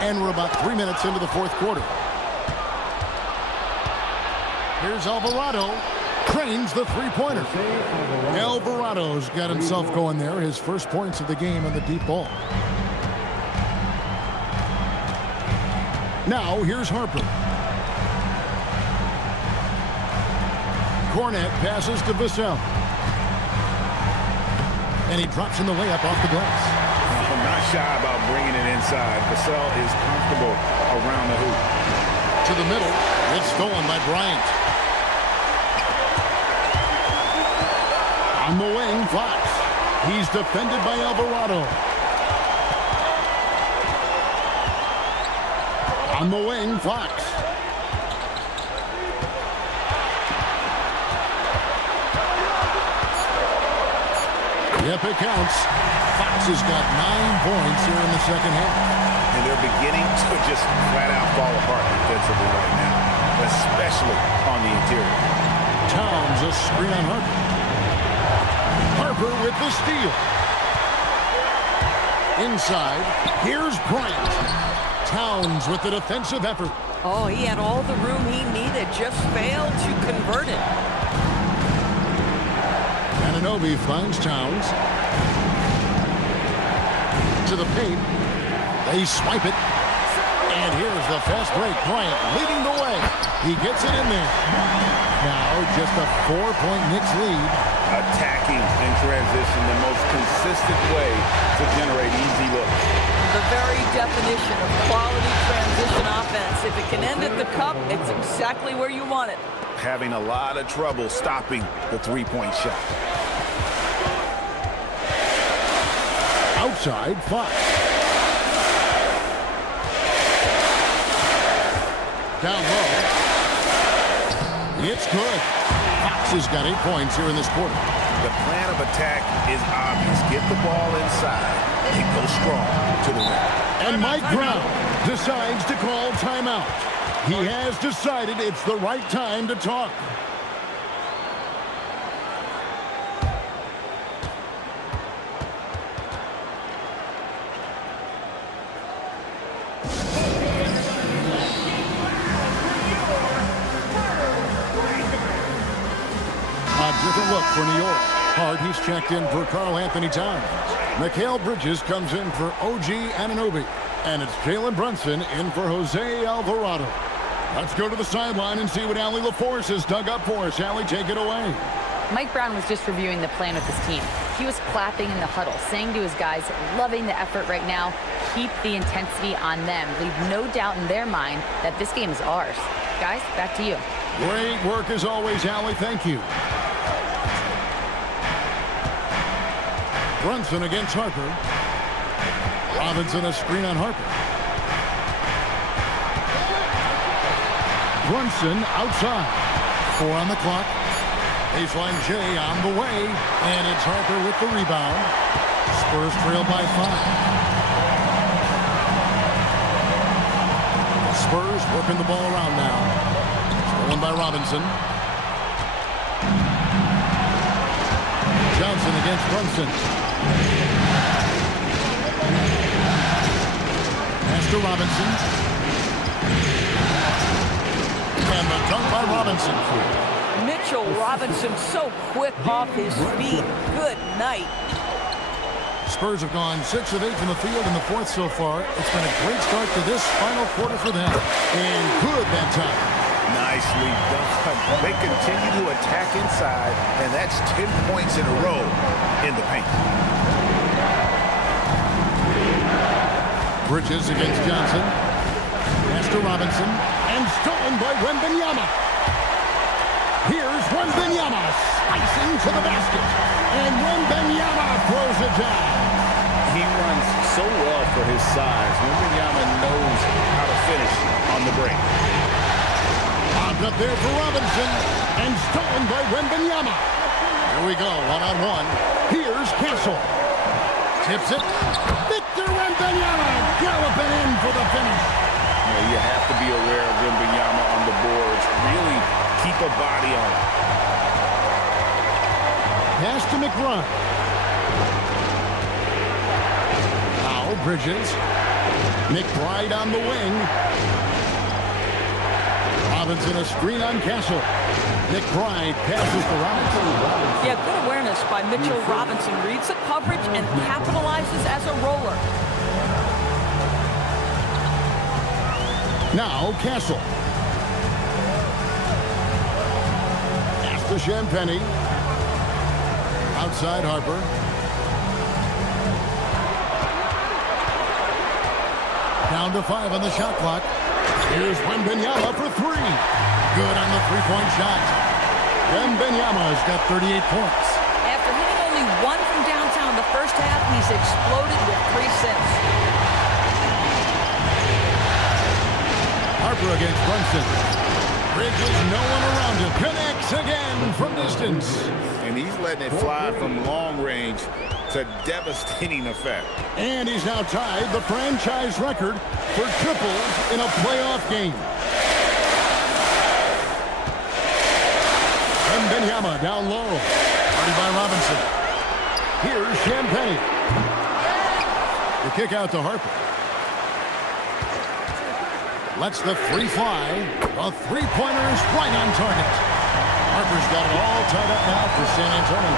And we're about 3 minutes into the fourth quarter. Here's Alvarado. Cranes the three-pointer. Alvarado's got himself going there. His first points of the game on the deep ball. Now here's Harper. Cornette passes to Vassell. And he drops in the layup off the glass. I'm not shy about bringing it inside. Vassell is comfortable around the hoop. To the middle. It's stolen by Bryant. On the wing, Fox. He's defended by Alvarado. On the wing, Fox. Yep, it counts. Fox has got 9 points here in the second half. And they're beginning to just flat out fall apart defensively right now, especially on the interior. Towns a screen on Harper. Harper with the steal. Inside, here's Bryant. Towns with the defensive effort. Oh, he had all the room he needed, just failed to convert it. Anunoby finds Towns. To the paint. They swipe it. And here's the fast break. Bryant leading the way. He gets it in there. Now just a 4-point Knicks lead. Attacking in transition, the most consistent way to generate easy looks. The very definition of quality transition offense. If it can end at the cup, it's exactly where you want it. Having a lot of trouble stopping the three-point shot. Outside, Fox. Down low. It's good. Fox has got 8 points here in this quarter. The plan of attack is obvious. Get the ball inside and go strong to the rim. And Mike Brown decides to call timeout. He has decided it's the right time to talk. A different look for New York. Hart, he's checked in for Karl Anthony Towns. Mikal Bridges comes in for OG Anunoby. And it's Jalen Brunson in for Jose Alvarado. Let's go to the sideline and see what Allie LaForce has dug up for us. Allie, take it away. Mike Brown was just reviewing the plan with his team. He was clapping in the huddle, saying to his guys, loving the effort right now. Keep the intensity on them. Leave no doubt in their mind that this game is ours. Guys, back to you. Great work as always, Allie. Thank you. Brunson against Harper. Robinson a screen on Harper. Brunson outside. 4 on the clock. Baseline J on the way. And it's Harper with the rebound. Spurs trail by 5. Spurs working the ball around now. Stolen by Robinson. Johnson against Brunson. Pass to Robinson. And the dunk by Robinson. Mitchell Robinson so quick off his feet. Good night. Spurs have gone 6 of 8 from the field in the fourth so far. It's been a great start to this final quarter for them. And good that time. Nicely done. They continue to attack inside, and that's 10 points in a row in the paint. Bridges against Johnson. Pass to Robinson. And stolen by Wembanyama. Here's Wembanyama slicing to the basket. And Wembanyama throws it down. He runs so well for his size. Wembanyama knows how to finish on the break. Bobbed up there for Robinson. And stolen by Wembanyama. Here we go, one-on-one. Here's Castle. Tips it. Victor Wembanyama galloping in for the finish. You have to be aware of Wembanyama on the boards. Really keep a body on it. Pass to McBride. Now Bridges. McBride on the wing. Robinson a screen on Castle. McBride passes to Robinson. Yeah, good awareness by Mitchell Robinson. Reads the coverage and capitalizes as a roller. Now Castle. Pass to Champagny. Outside Harper. Down to 5 on the shot clock. Here's Wembanyama for 3. Good on the three-point shot. Wembanyama's got 38 points. After hitting only 1 from downtown the first half, he's exploded with 3 since. Harper against Brunson. Bridges, no one around him. Connects again from distance. And he's letting it fly from long range to devastating effect. And he's now tied the franchise record for triples in a playoff game. Wembanyama down low. Guarded by Robinson. Here's Champagny. The kick out to Harper. Lets the three fly. The three-pointer's right on target. Harper's got it all tied up now for San Antonio.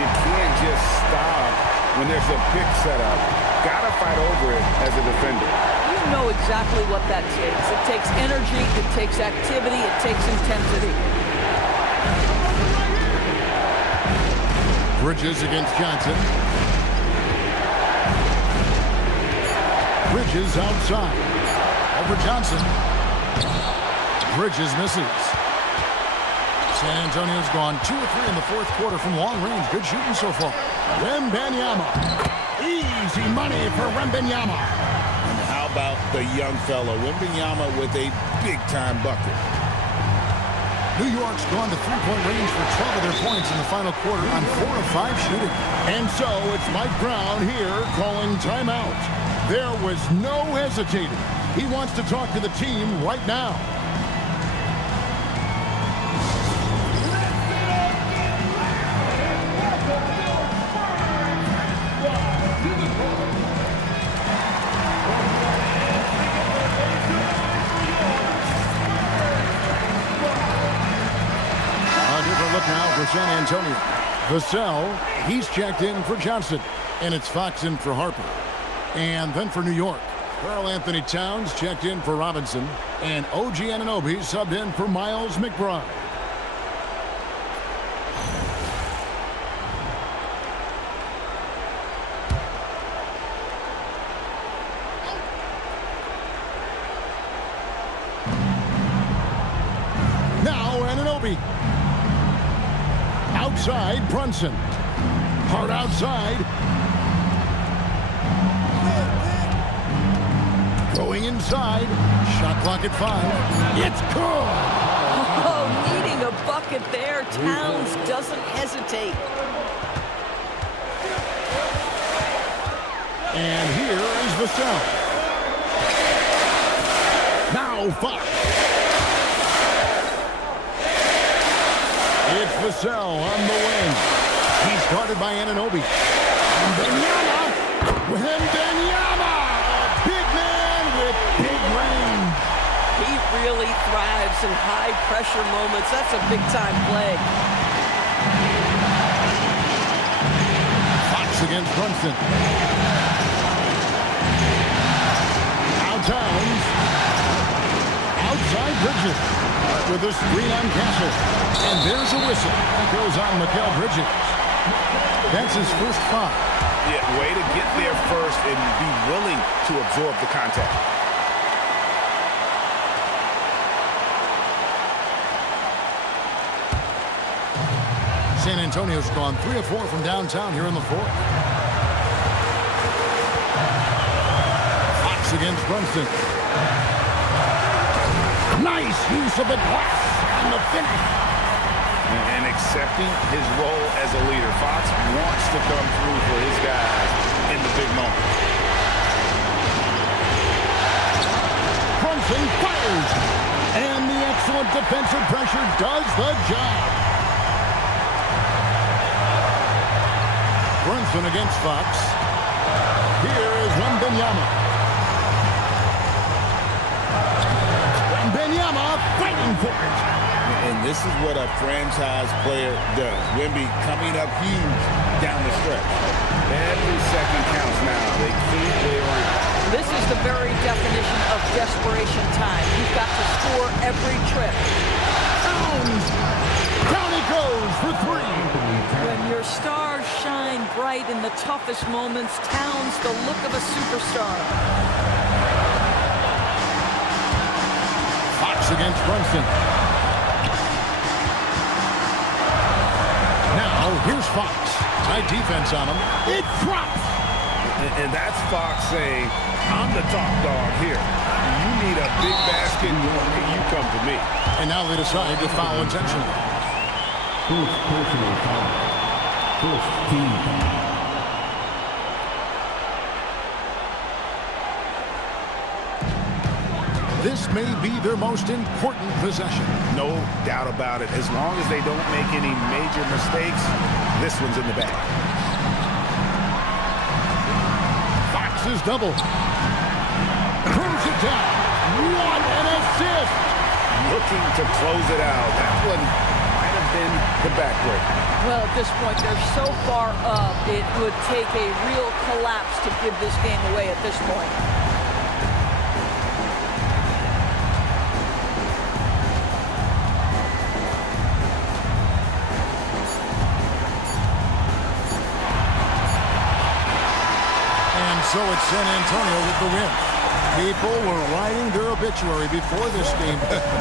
You can't just stop when there's a pick set up. Gotta fight over it as a defender. You know exactly what that takes. It takes energy, it takes activity, it takes intensity. Bridges against Johnson. Bridges outside. Over Johnson. Bridges misses. San Antonio's gone 2 of 3 in the fourth quarter from long range. Good shooting so far. Wembanyama. Easy money for Wembanyama. And how about the young fella, Wembanyama, with a big-time bucket. New York's gone to three-point range for 12 of their points in the final quarter on 4 of 5 shooting. And so it's Mike Brown here calling timeout. There was no hesitating. He wants to talk to the team right now. A different look now for San Antonio. Vassell, he's checked in for Johnson. And it's Fox in for Harper. And then for New York, Karl Anthony Towns checked in for Robinson, and OG Anunoby subbed in for Miles McBride. Now Anunoby. Outside Brunson. Hard outside. Going inside. Shot clock at 5. It's good. Oh, needing a bucket there. Towns doesn't hesitate. And here is Vassell. Now Fox. It's Vassell on the wing. He's guarded by Anunoby. Wembanyama! Wembanyama! A big man with big range. He really thrives in high-pressure moments. That's a big-time play. Fox against Brunson. Now Towns. Outside Bridges. With a screen on Castle. And there's a whistle. That goes on Mikal Bridges. That's his first foul. Yeah, way to get there first and be willing to absorb the contact. San Antonio's gone 3 of 4 from downtown here in the fourth. Fox against Brunson. Nice use of the glass and the finish. And accepting his role as a leader. Fox wants to come through for his guys in the big moments. Brunson fires. And the excellent defensive pressure does the job. Brunson against Fox. Here is Wembanyama. Wembanyama fighting for it. And this is what a franchise player does. Wemby coming up huge down the stretch. Every second counts now. They keep their line. This is the very definition of desperation time. You've got to score every trip. Towns. Down he goes for 3. When your stars shine bright in the toughest moments, Towns the look of a superstar. Fox against Brunson. Now, here's Fox. Tight defense on him. It drops. And that's Fox saying, I'm the top dog here. You need a big basket, you come to me. And now they decide to foul intentionally. First personal foul. First team foul. This may be their most important possession. No doubt about it. As long as they don't make any major mistakes, this one's in the bag. Fox is double. Throws it down. What an assist! Looking to close it out. That one might have been the backbreaker. Well, at this point, they're so far up, it would take a real collapse to give this game away at this point. So it's San Antonio with the win. People were writing their obituary before this game,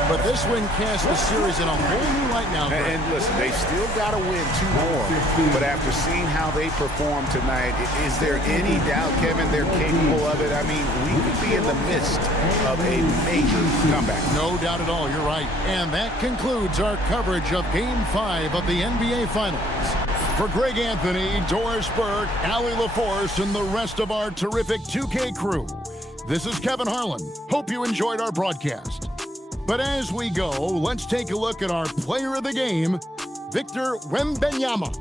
but this win cast the series in a whole new light now. And listen, they still got to win 2 more. But after seeing how they performed tonight, is there any doubt, Kevin, they're capable of it? I mean, we could be in the midst of a major comeback. No doubt at all, you're right. And that concludes our coverage of Game 5 of the NBA Finals. For Greg Anthony, Doris Burke, Allie LaForce, and the rest of our terrific 2K crew, this is Kevin Harlan. Hope you enjoyed our broadcast. But as we go, let's take a look at our player of the game, Victor Wembanyama.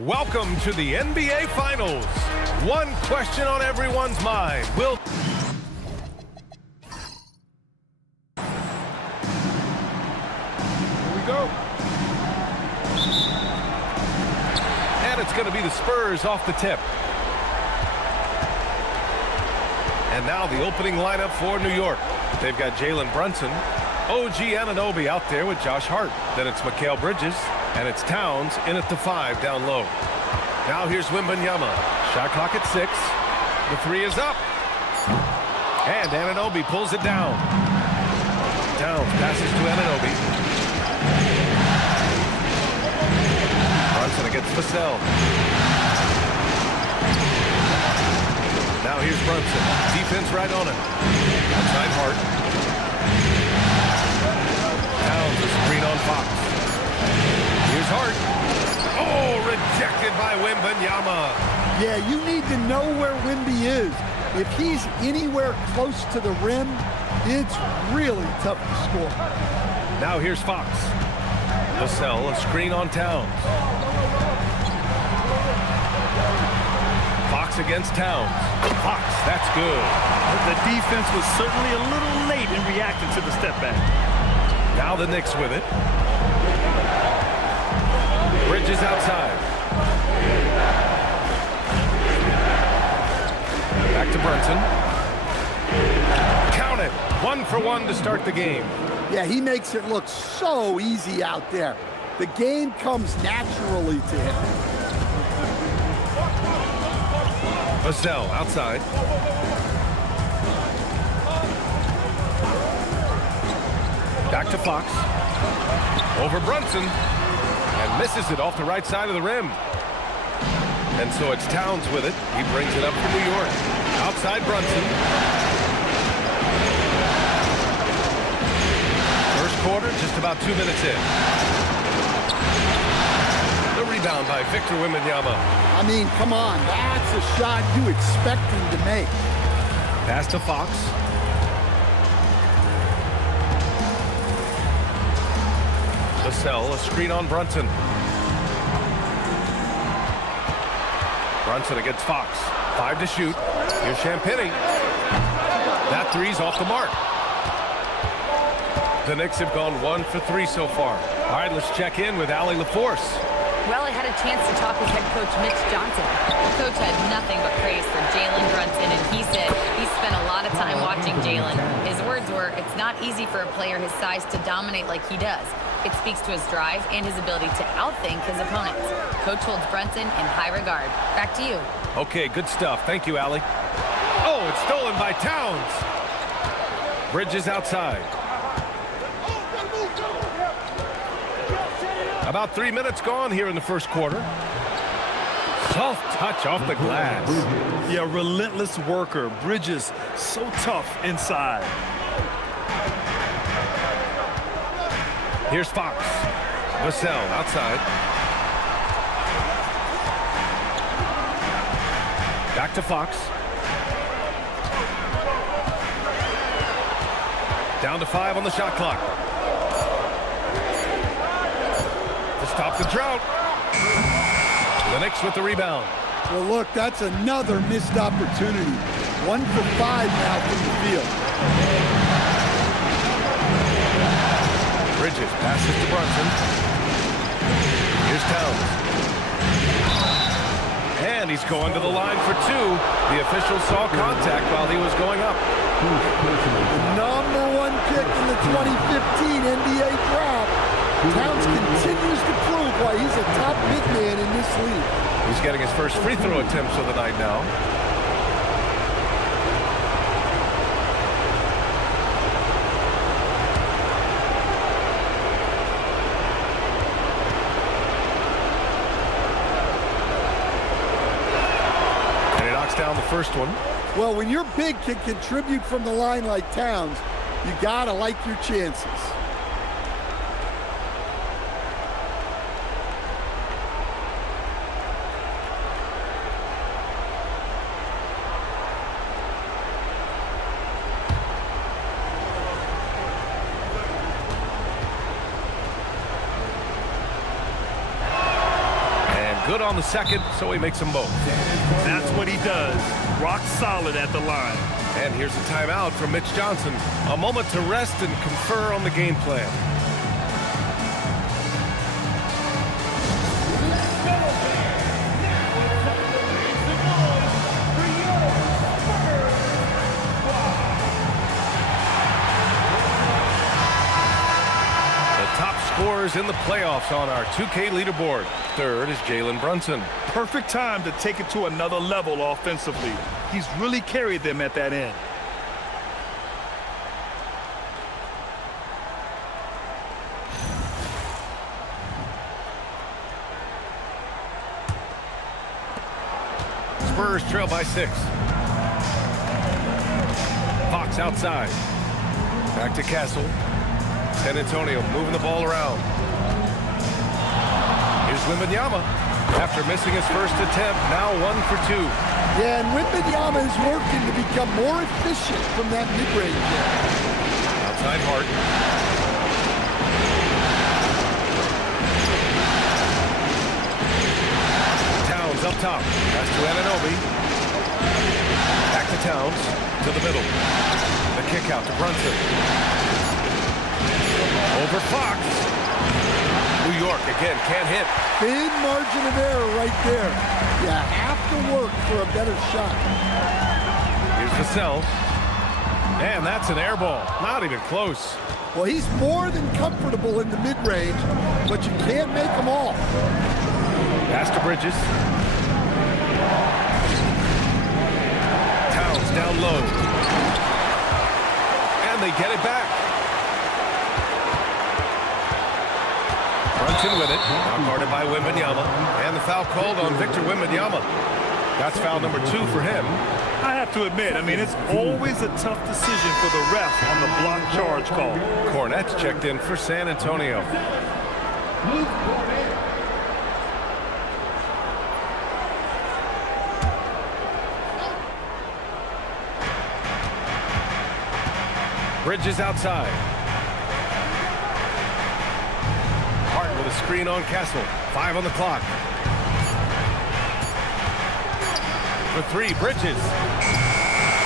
Welcome to the NBA Finals. One question on everyone's mind. Here we go. And it's going to be the Spurs off the tip. And now the opening lineup for New York. They've got Jalen Brunson, OG Anunoby out there with Josh Hart. Then it's Mikal Bridges, and it's Towns in at the 5 down low. Now here's Wembanyama. Shot clock at 6. The 3 is up. And Anunoby pulls it down. Towns passes to Anunoby. Brunson against Vassell. Now here's Brunson. Defense right on him. Outside Hart. Towns a screen on Fox. Here's Hart. Oh, rejected by Wembanyama. Yeah, you need to know where Wemby is. If he's anywhere close to the rim, it's really tough to score. Now here's Fox. Vassell, a screen on Towns. Fox against Towns. Fox, that's good. The defense was certainly a little late in reacting to the step back. Now the Knicks with it. Bridges outside. Back to Brunson. Count it. 1 for 1 to start the game. Yeah, he makes it look so easy out there. The game comes naturally to him. Vassell outside. Back to Fox. Over Brunson. And misses it off the right side of the rim. And so it's Towns with it. He brings it up for New York. Outside Brunson. First quarter, just about 2 minutes in. The rebound by Victor Wembanyama. I mean, come on. That's a shot you expect him to make. Pass to Fox. Vassell, a screen on Brunson. Brunson against Fox. 5 to shoot. Here's Champagnie. That 3's off the mark. The Knicks have gone 1 for 3 so far. All right, let's check in with Allie LaForce. Well, I had a chance to talk with head coach Mitch Johnson. The coach had nothing but praise for Jalen Brunson, and he said he spent a lot of time watching Jalen. His words were, it's not easy for a player his size to dominate like he does. It speaks to his drive and his ability to outthink his opponents. Coach holds Brunson in high regard. Back to you. Okay, good stuff. Thank you, Allie. Oh, it's stolen by Towns. Bridges outside. About 3 minutes gone here in the first quarter. Soft touch off the glass. Yeah, relentless worker. Bridges, so tough inside. Here's Fox. Vassell outside. Back to Fox. Down to 5 on the shot clock. To stop the drought. The Knicks with the rebound. Well, look, that's another missed opportunity. 1 for 5 now from the field. Bridges passes to Brunson. Here's Towns. And he's going to the line for 2. The official saw contact while he was going up. The #1 pick in the 2015 NBA draft. Towns continues to prove why he's a top big man in this league. He's getting his first free throw attempts of the night now. And he knocks down the first one. Well, when your big can contribute from the line like Towns, you gotta like your chances. Good on the second, so he makes them both. That's what he does. Rock solid at the line. And here's a timeout from Mitch Johnson. A moment to rest and confer on the game plan. Scorers in the playoffs on our 2K leaderboard. Third is Jalen Brunson. Perfect time to take it to another level offensively. He's really carried them at that end. Spurs trail by 6. Fox outside. Back to Castle. San Antonio moving the ball around. Here's Wembanyama. After missing his first attempt, now 1 for 2. Yeah, and Wembanyama is working to become more efficient from that mid-range area. Outside Hart. Towns up top. Pass to Anunoby. Back to Towns. To the middle. The kick out to Brunson. Over Fox. New York again, can't hit. Big margin of error right there. You have to work for a better shot. Here's Vassell. And that's an air ball. Not even close. Well, he's more than comfortable in the mid-range, but you can't make them all. Pass to Bridges. Towns down low. And they get it back. Brunson with it. Now guarded by Wembanyama. And the foul called on Victor Wembanyama. That's foul number 2 for him. I have to admit, it's always a tough decision for the ref on the block charge call. Cornette's checked in for San Antonio. Bridges outside. Hart with a screen on Castle. 5 on the clock. For 3, Bridges.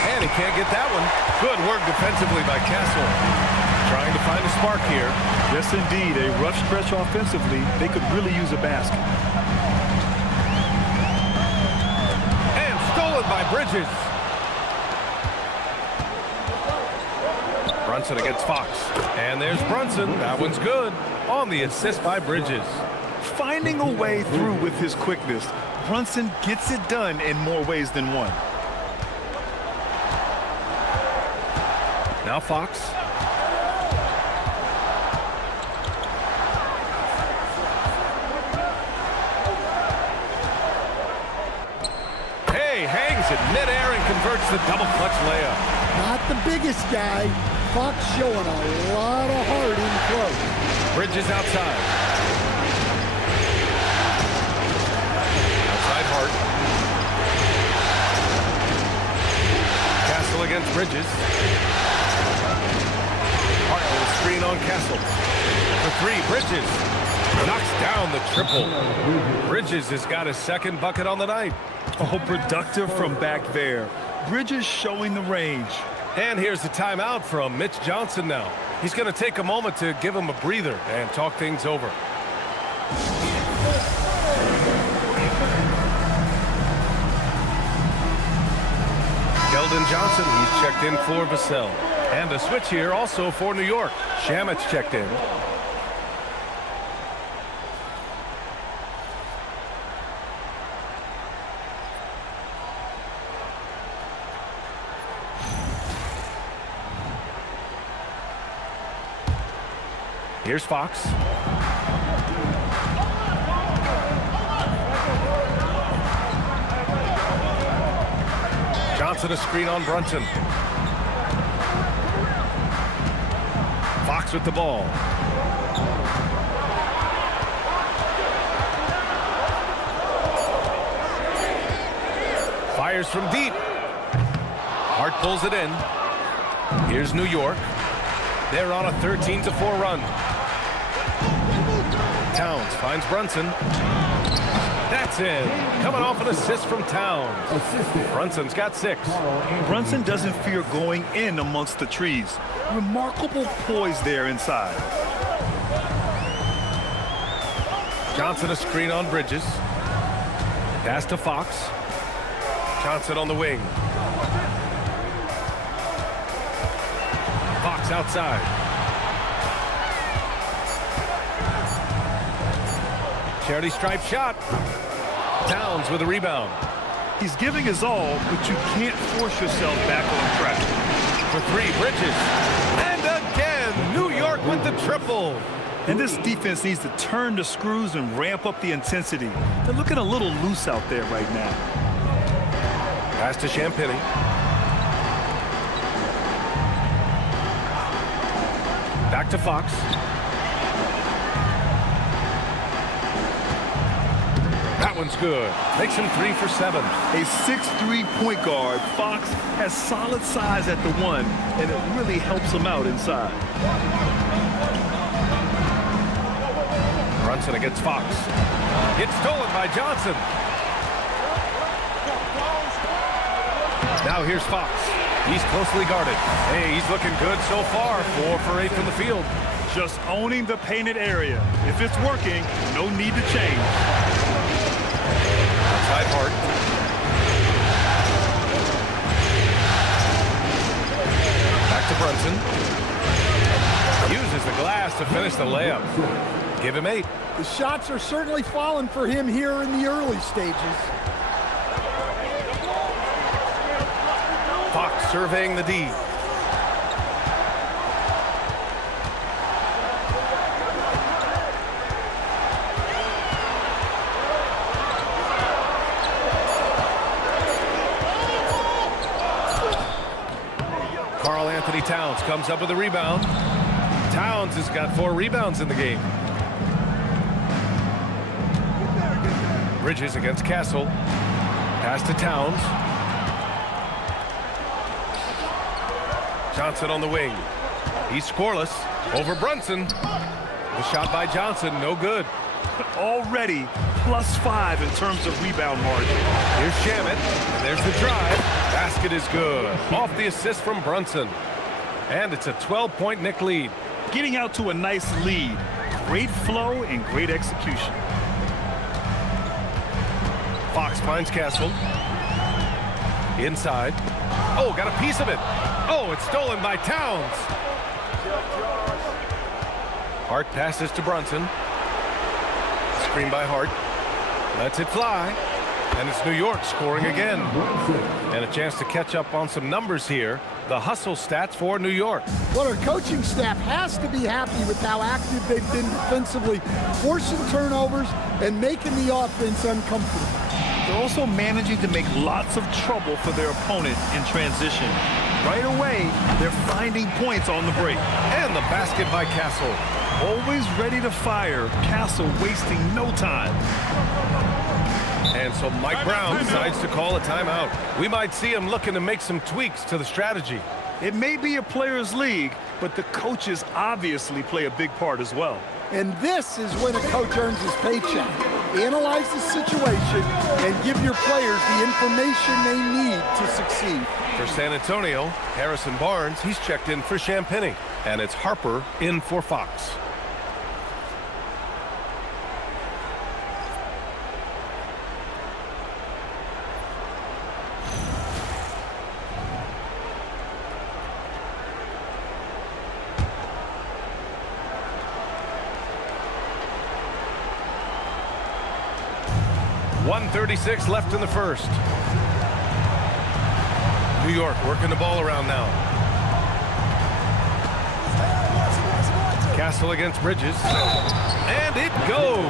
And he can't get that one. Good work defensively by Castle. Trying to find a spark here. Yes, indeed. A rough stretch offensively. They could really use a basket. And stolen by Bridges. Brunson against Fox. And there's Brunson. That one's good. On the assist by Bridges. Finding a way through with his quickness, Brunson gets it done in more ways than one. Now Fox. Hey, hangs it midair and converts the double clutch layup. Not the biggest guy. Fox showing a lot of heart in close. Bridges outside. Outside Hart. Castle against Bridges. Hart with a screen on Castle. For 3, Bridges. Knocks down the triple. Bridges has got his second bucket on the night. Oh, productive from back there. Bridges showing the range. And here's the timeout from Mitch Johnson now. He's going to take a moment to give him a breather and talk things over. Keldon Johnson, he's checked in for Vassell. And a switch here also for New York. Shamit's checked in. Here's Fox. Johnson a screen on Brunson. Fox with the ball. Fires from deep. Hart pulls it in. Here's New York. They're on a 13-4 run. Towns finds Brunson. That's in. Coming off an assist from Towns. Brunson's got 6. Brunson doesn't fear going in amongst the trees. Remarkable poise there inside. Johnson a screen on Bridges. Pass to Fox. Johnson on the wing. Fox outside. Charity stripe shot. Towns with a rebound. He's giving his all, but you can't force yourself back on track. For 3, Bridges. And again, New York with the triple. And this defense needs to turn the screws and ramp up the intensity. They're looking a little loose out there right now. Pass to Champagny. Back to Fox. That one's good. Makes him 3 for 7. A 6'3" point guard, Fox has solid size at the 1, and it really helps him out inside. Brunson against Fox. It's stolen by Johnson. Now here's Fox. He's closely guarded. Hey, he's looking good so far. 4 for 8 from the field. Just owning the painted area. If it's working, no need to change. Outside Hart. Back to Brunson. Uses the glass to finish the layup. Give him 8. The shots are certainly falling for him here in the early stages. Fox surveying the D. Karl Anthony Towns comes up with a rebound. Towns has got 4 rebounds in the game. Bridges against Castle. Pass to Towns. Johnson on the wing. He's scoreless. Over Brunson. The shot by Johnson, no good. Already +5 in terms of rebound margin. Here's Shamet. And there's the drive. Basket is good. Off the assist from Brunson. And it's a 12-point Knick lead. Getting out to a nice lead. Great flow and great execution. Fox finds Castle. Inside. Oh, got a piece of it. Oh, it's stolen by Towns. Hart passes to Brunson. Screen by Hart. Lets it fly. And it's New York scoring again. And a chance to catch up on some numbers here. The hustle stats for New York. Well, our coaching staff has to be happy with how active they've been defensively, forcing turnovers and making the offense uncomfortable. They're also managing to make lots of trouble for their opponent in transition. Right away, they're finding points on the break. And the basket by Castle. Always ready to fire. Castle wasting no time. And so Mike Brown decides to call a timeout. We might see him looking to make some tweaks to the strategy. It may be a players' league, but the coaches obviously play a big part as well. And this is when a coach earns his paycheck. Analyze the situation and give your players the information they need to succeed. For San Antonio, Harrison Barnes, he's checked in for Champagny. And it's Harper in for Fox. .136 left in the first. New York working the ball around now. Castle against Bridges. And it goes.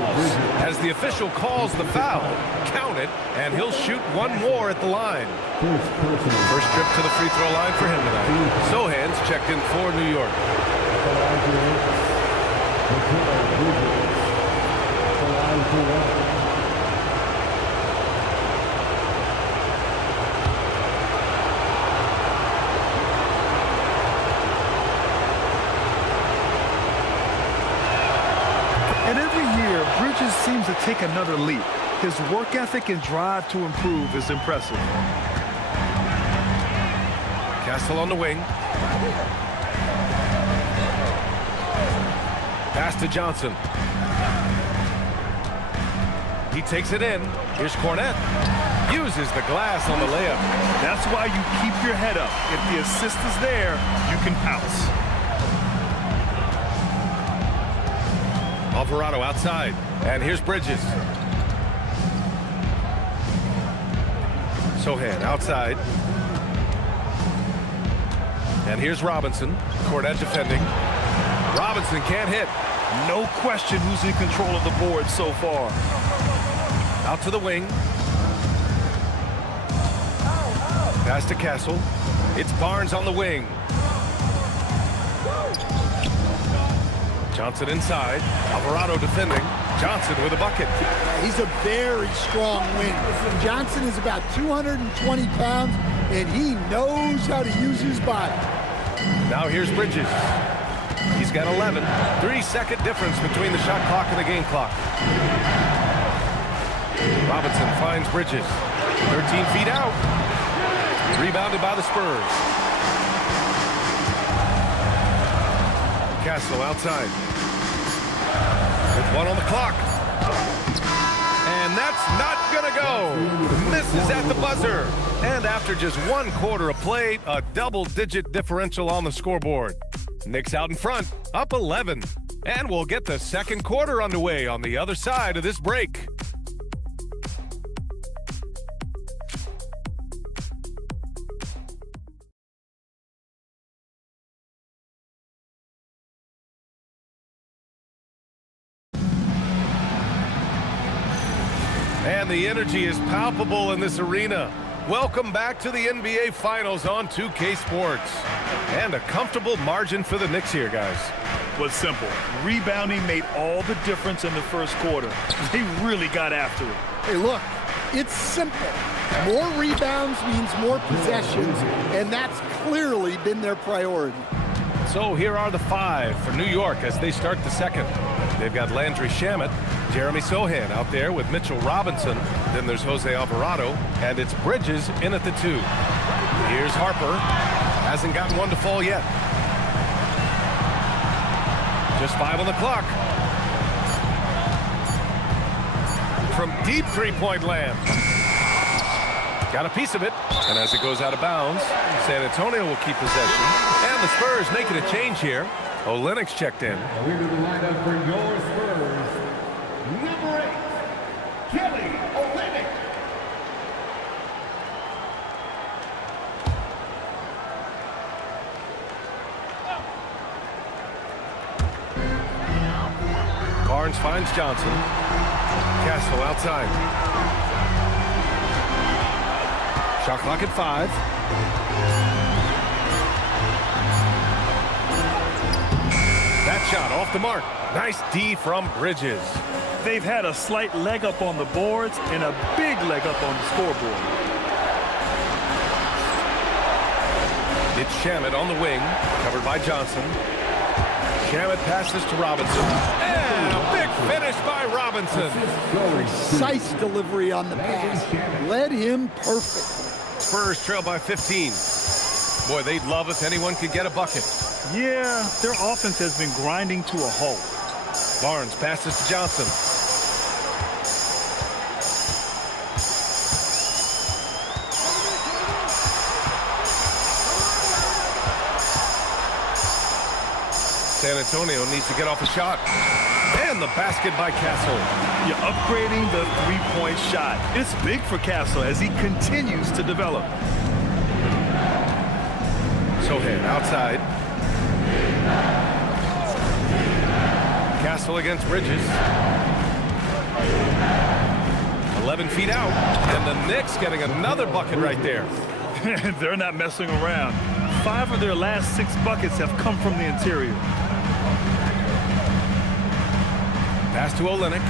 As the official calls the foul, count it, and he'll shoot one more at the line. First trip to the free throw line for him tonight. Sohan's checked in for New York. And every year, Bridges seems to take another leap. His work ethic and drive to improve is impressive. Castle on the wing. Pass to Johnson. He takes it in. Here's Cornette. Uses the glass on the layup. That's why you keep your head up. If the assist is there, you can pounce. Alvarado outside. And here's Bridges. Sohan outside. And here's Robinson. Cornette defending. Robinson can't hit. No question who's in control of the board so far. Out to the wing. Pass to Castle. It's Barnes on the wing. Johnson inside. Alvarado defending. Johnson with a bucket. He's a very strong wing. Johnson is about 220 pounds, and he knows how to use his body. Now here's Bridges. He's got 11. 3-second difference between the shot clock and the game clock. Robinson finds Bridges. 13 feet out. Rebounded by the Spurs. Castle outside. With 1 on the clock. And that's not gonna go. Misses at the buzzer. And after just 1 quarter of play, a double-digit differential on the scoreboard. Knicks out in front, up 11. And we'll get the second quarter underway on the other side of this break. And the energy is palpable in this arena. Welcome back to the NBA Finals on 2K Sports. And a comfortable margin for the Knicks here, guys. Was simple. Rebounding made all the difference in the first quarter. They really got after it. Hey, look, it's simple. More rebounds means more possessions, and that's clearly been their priority. So here are the 5 for New York as they start the second. They've got Landry Shamet, Jeremy Sohan out there with Mitchell Robinson. Then there's Jose Alvarado, and it's Bridges in at the 2. Here's Harper. Hasn't gotten one to fall yet. Just 5 on the clock. From deep three-point land. Got a piece of it, and as it goes out of bounds, San Antonio will keep possession. And the Spurs making a change here. Olynyk's checked in. Here to the lineup for your Spurs, number 8, Kelly Olynyk. Barnes finds Johnson. Castle outside. Shot clock at 5. That shot off the mark. Nice D from Bridges. They've had a slight leg up on the boards and a big leg up on the scoreboard. It's Shamet on the wing, covered by Johnson. Shamet passes to Robinson. And a big finish by Robinson. Precise delivery on the pass. Led him perfectly. Spurs trail by 15. Boy, they'd love if anyone could get a bucket. Yeah, their offense has been grinding to a halt. Barnes passes to Johnson. San Antonio needs to get off a shot. And the basket by Castle. You're upgrading the three-point shot. It's big for Castle as he continues to develop. Sohan outside. Castle against Bridges. 11 feet out. And the Knicks getting another bucket right there. They're not messing around. 5 of their last 6 buckets have come from the interior. Pass to Olynyk.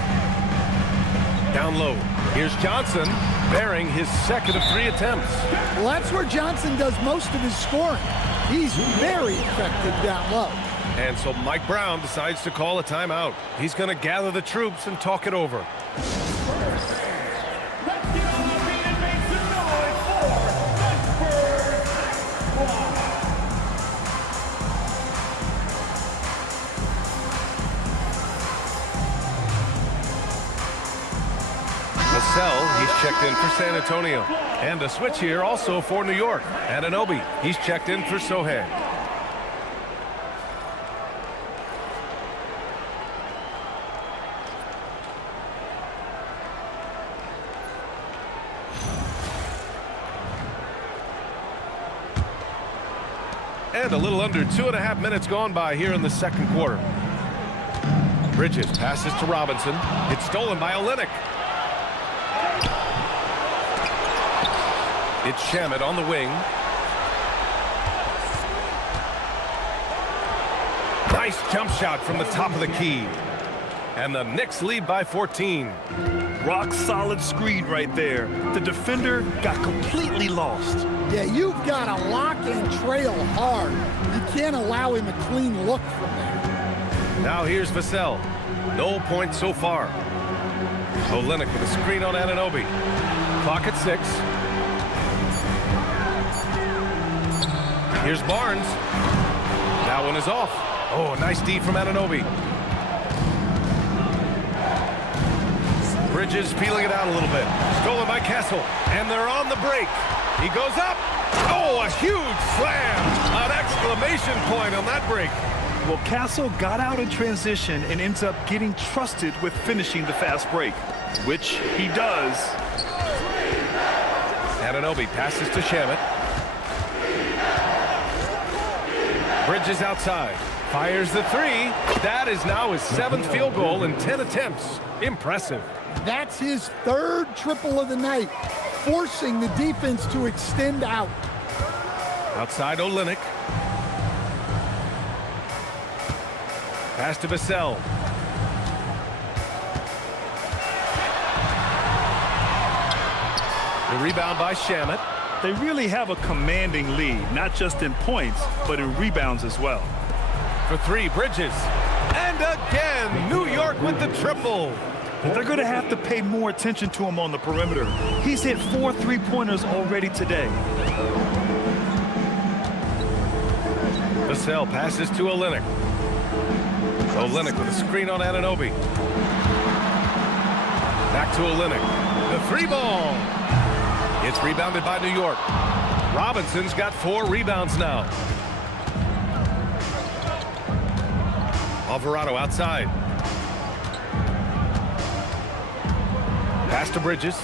Down low. Here's Johnson, bearing his second of 3 attempts. Well, that's where Johnson does most of his scoring. He's very effective down low. And so Mike Brown decides to call a timeout. He's going to gather the troops and talk it over. Vassell, he's checked in for San Antonio. And a switch here also for New York. Anunoby, he's checked in for Sohan. And a little under 2.5 minutes gone by here in the second quarter. Bridges passes to Robinson. It's stolen by Olynyk. It's Shamet on the wing. Nice jump shot from the top of the key. And the Knicks lead by 14. Rock solid screen right there. The defender got completely lost. Yeah, you've got to lock and trail hard. You can't allow him a clean look from there. Now here's Vassell. No points so far. Olynyk with a screen on Anunoby. Clock at 6. Here's Barnes. That one is off. Oh, nice D from Anunoby. Bridges peeling it out a little bit. Stolen by Castle. And they're on the break. He goes up. Oh, a huge slam. An exclamation point on that break. Well, Castle got out in transition and ends up getting trusted with finishing the fast break, which he does. Anunoby passes to Shamet. Bridges outside. Fires the 3. That is now his 7th field goal in 10 attempts. Impressive. That's his 3rd triple of the night, forcing the defense to extend out. Outside Olynyk. Pass to Vassell. The rebound by Shamet. They really have a commanding lead, not just in points, but in rebounds as well. For 3, Bridges. And again, New York with the triple. They're going to have to pay more attention to him on the perimeter. He's hit 4 3-pointers already today. Vassell passes to Olynyk. Olynyk with a screen on Anunoby. Back to Olynyk. The 3-ball. It's rebounded by New York. Robinson's got 4 rebounds now. Alvarado outside. Pass to Bridges.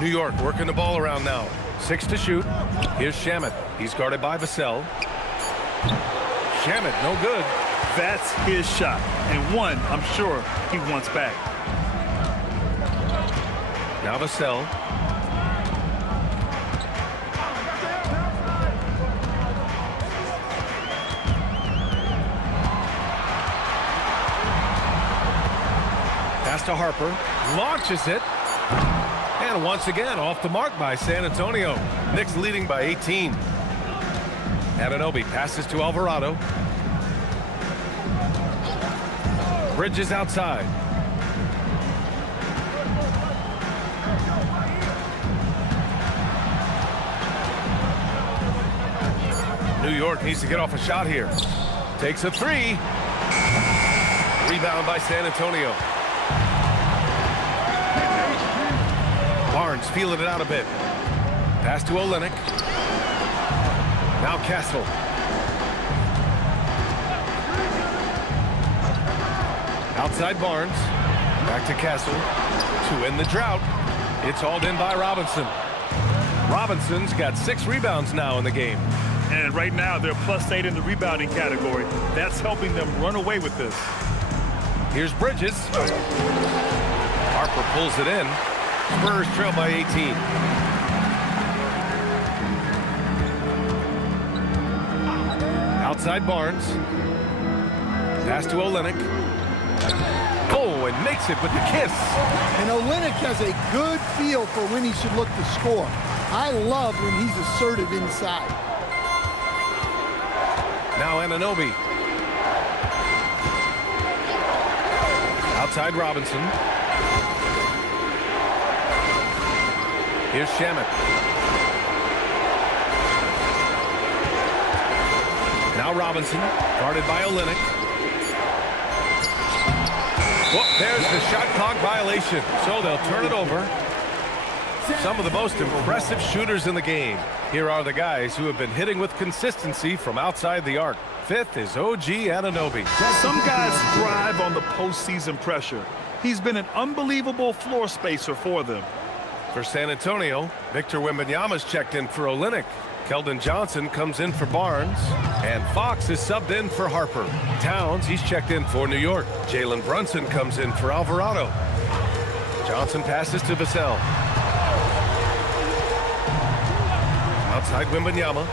New York working the ball around now. 6 to shoot. Here's Shamet. He's guarded by Vassell. Shamet, no good. That's his shot, and one I'm sure he wants back. Now Vassell. Pass to Harper. Launches it. And once again, off the mark by San Antonio. Knicks leading by 18. Anunoby passes to Alvarado. Bridges outside. New York needs to get off a shot here. Takes a 3. Rebound by San Antonio. Barnes feeling it out a bit. Pass to Olynyk. Now Castle. Outside Barnes. Back to Castle. To end the drought. It's hauled in by Robinson. Robinson's got 6 rebounds now in the game. And right now they're +8 in the rebounding category. That's helping them run away with this. Here's Bridges. Harper pulls it in. Spurs trail by 18. Outside Barnes. Pass to Olynyk. Oh, and makes it with the kiss. And Olynyk has a good feel for when he should look to score. I love when he's assertive inside. Now Anunoby. Outside Robinson. Here's Shamet. Now Robinson, guarded by Olynyk. Well, there's the shot clock violation, so they'll turn it over. Some of the most impressive shooters in the game. Here are the guys who have been hitting with consistency from outside the arc. Fifth is OG Anunoby. Some guys thrive on the postseason pressure. He's been an unbelievable floor spacer for them. For San Antonio, Victor Wembanyama's checked in for Olynyk. Keldon Johnson comes in for Barnes. And Fox is subbed in for Harper. Towns, he's checked in for New York. Jalen Brunson comes in for Alvarado. Johnson passes to Vassell. Outside Wembanyama.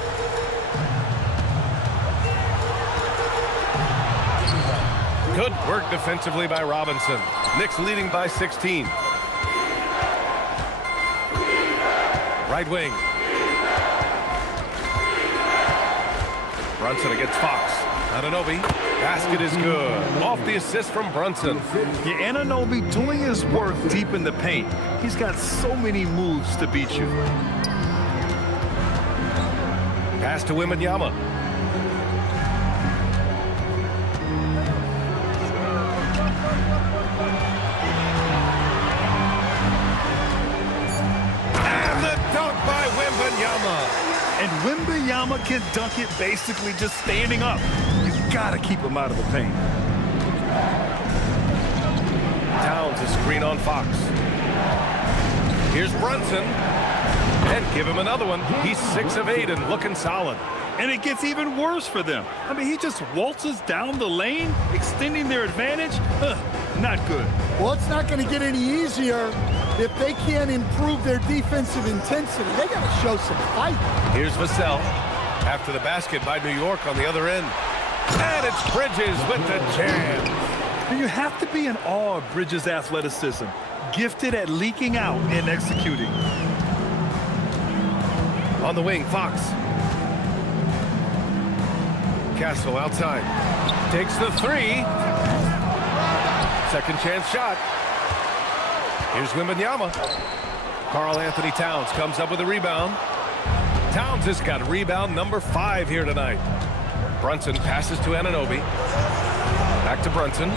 Good work defensively by Robinson. Knicks leading by 16. Right wing. Brunson against Fox. Anunoby. Basket is good. Off the assist from Brunson. Yeah, Anunoby doing his work deep in the paint. He's got so many moves to beat you. Pass to Wembanyama. And the dunk by Wembanyama. And Wembanyama can dunk it basically just standing up. You gotta keep him out of the paint. Towns is screen on Fox. Here's Brunson. And give him another one. He's 6 of 8 and looking solid. And it gets even worse for them. I mean, he just waltzes down the lane, extending their advantage. Not good. Well, it's not going to get any easier if they can't improve their defensive intensity. They got to show some fight. Here's Vassell after the basket by New York on the other end. And it's Bridges with the jam. And you have to be in awe of Bridges' athleticism, gifted at leaking out and executing. On the wing, Fox. Castle outside. Takes the three. Second chance shot. Here's Wembanyama. Karl Anthony Towns comes up with a rebound. Towns has got rebound number 5 here tonight. Brunson passes to Anunoby. Back to Brunson.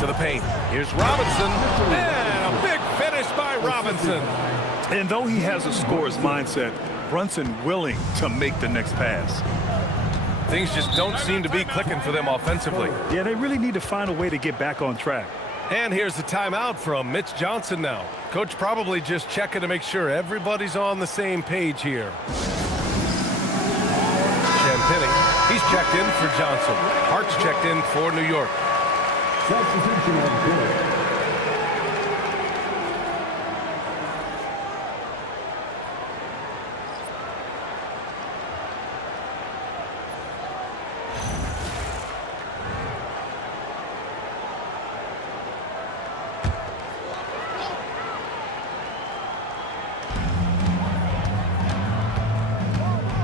To the paint. Here's Robinson. And a big finish by Robinson. And though he has a scorer's mindset, Brunson willing to make the next pass. Things just don't seem to be clicking for them offensively. Yeah, they really need to find a way to get back on track. And here's the timeout from Mitch Johnson now. Coach probably just checking to make sure everybody's on the same page here. Champagny, he's checked in for Johnson. Hart's checked in for New York. Substitution on court.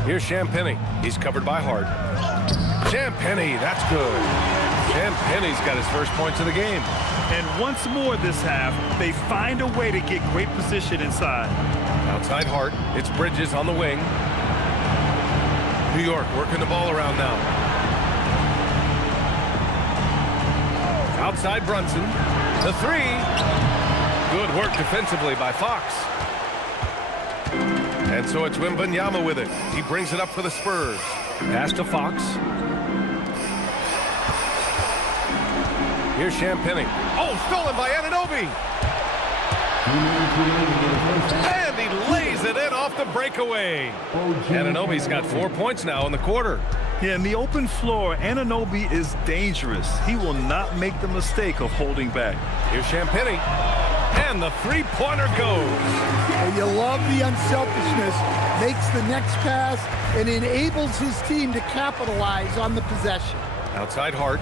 Here's Champagny. He's covered by Hart. Champagny, that's good. Champagny's got his first points of the game. And once more this half, they find a way to get great position inside. Outside Hart. It's Bridges on the wing. New York working the ball around now. Outside Brunson. The three. Good work defensively by Fox. And so it's Wembanyama with it. He brings it up for the Spurs. Pass to Fox. Here's Champagny. Oh, stolen by Anunoby. And he lays it in off the breakaway. Anunoby's got 4 points now in the quarter. Yeah, in the open floor, Anunoby is dangerous. He will not make the mistake of holding back. Here's Champagny. And the three-pointer goes. Well, you love the unselfishness. Makes the next pass and enables his team to capitalize on the possession. Outside Hart.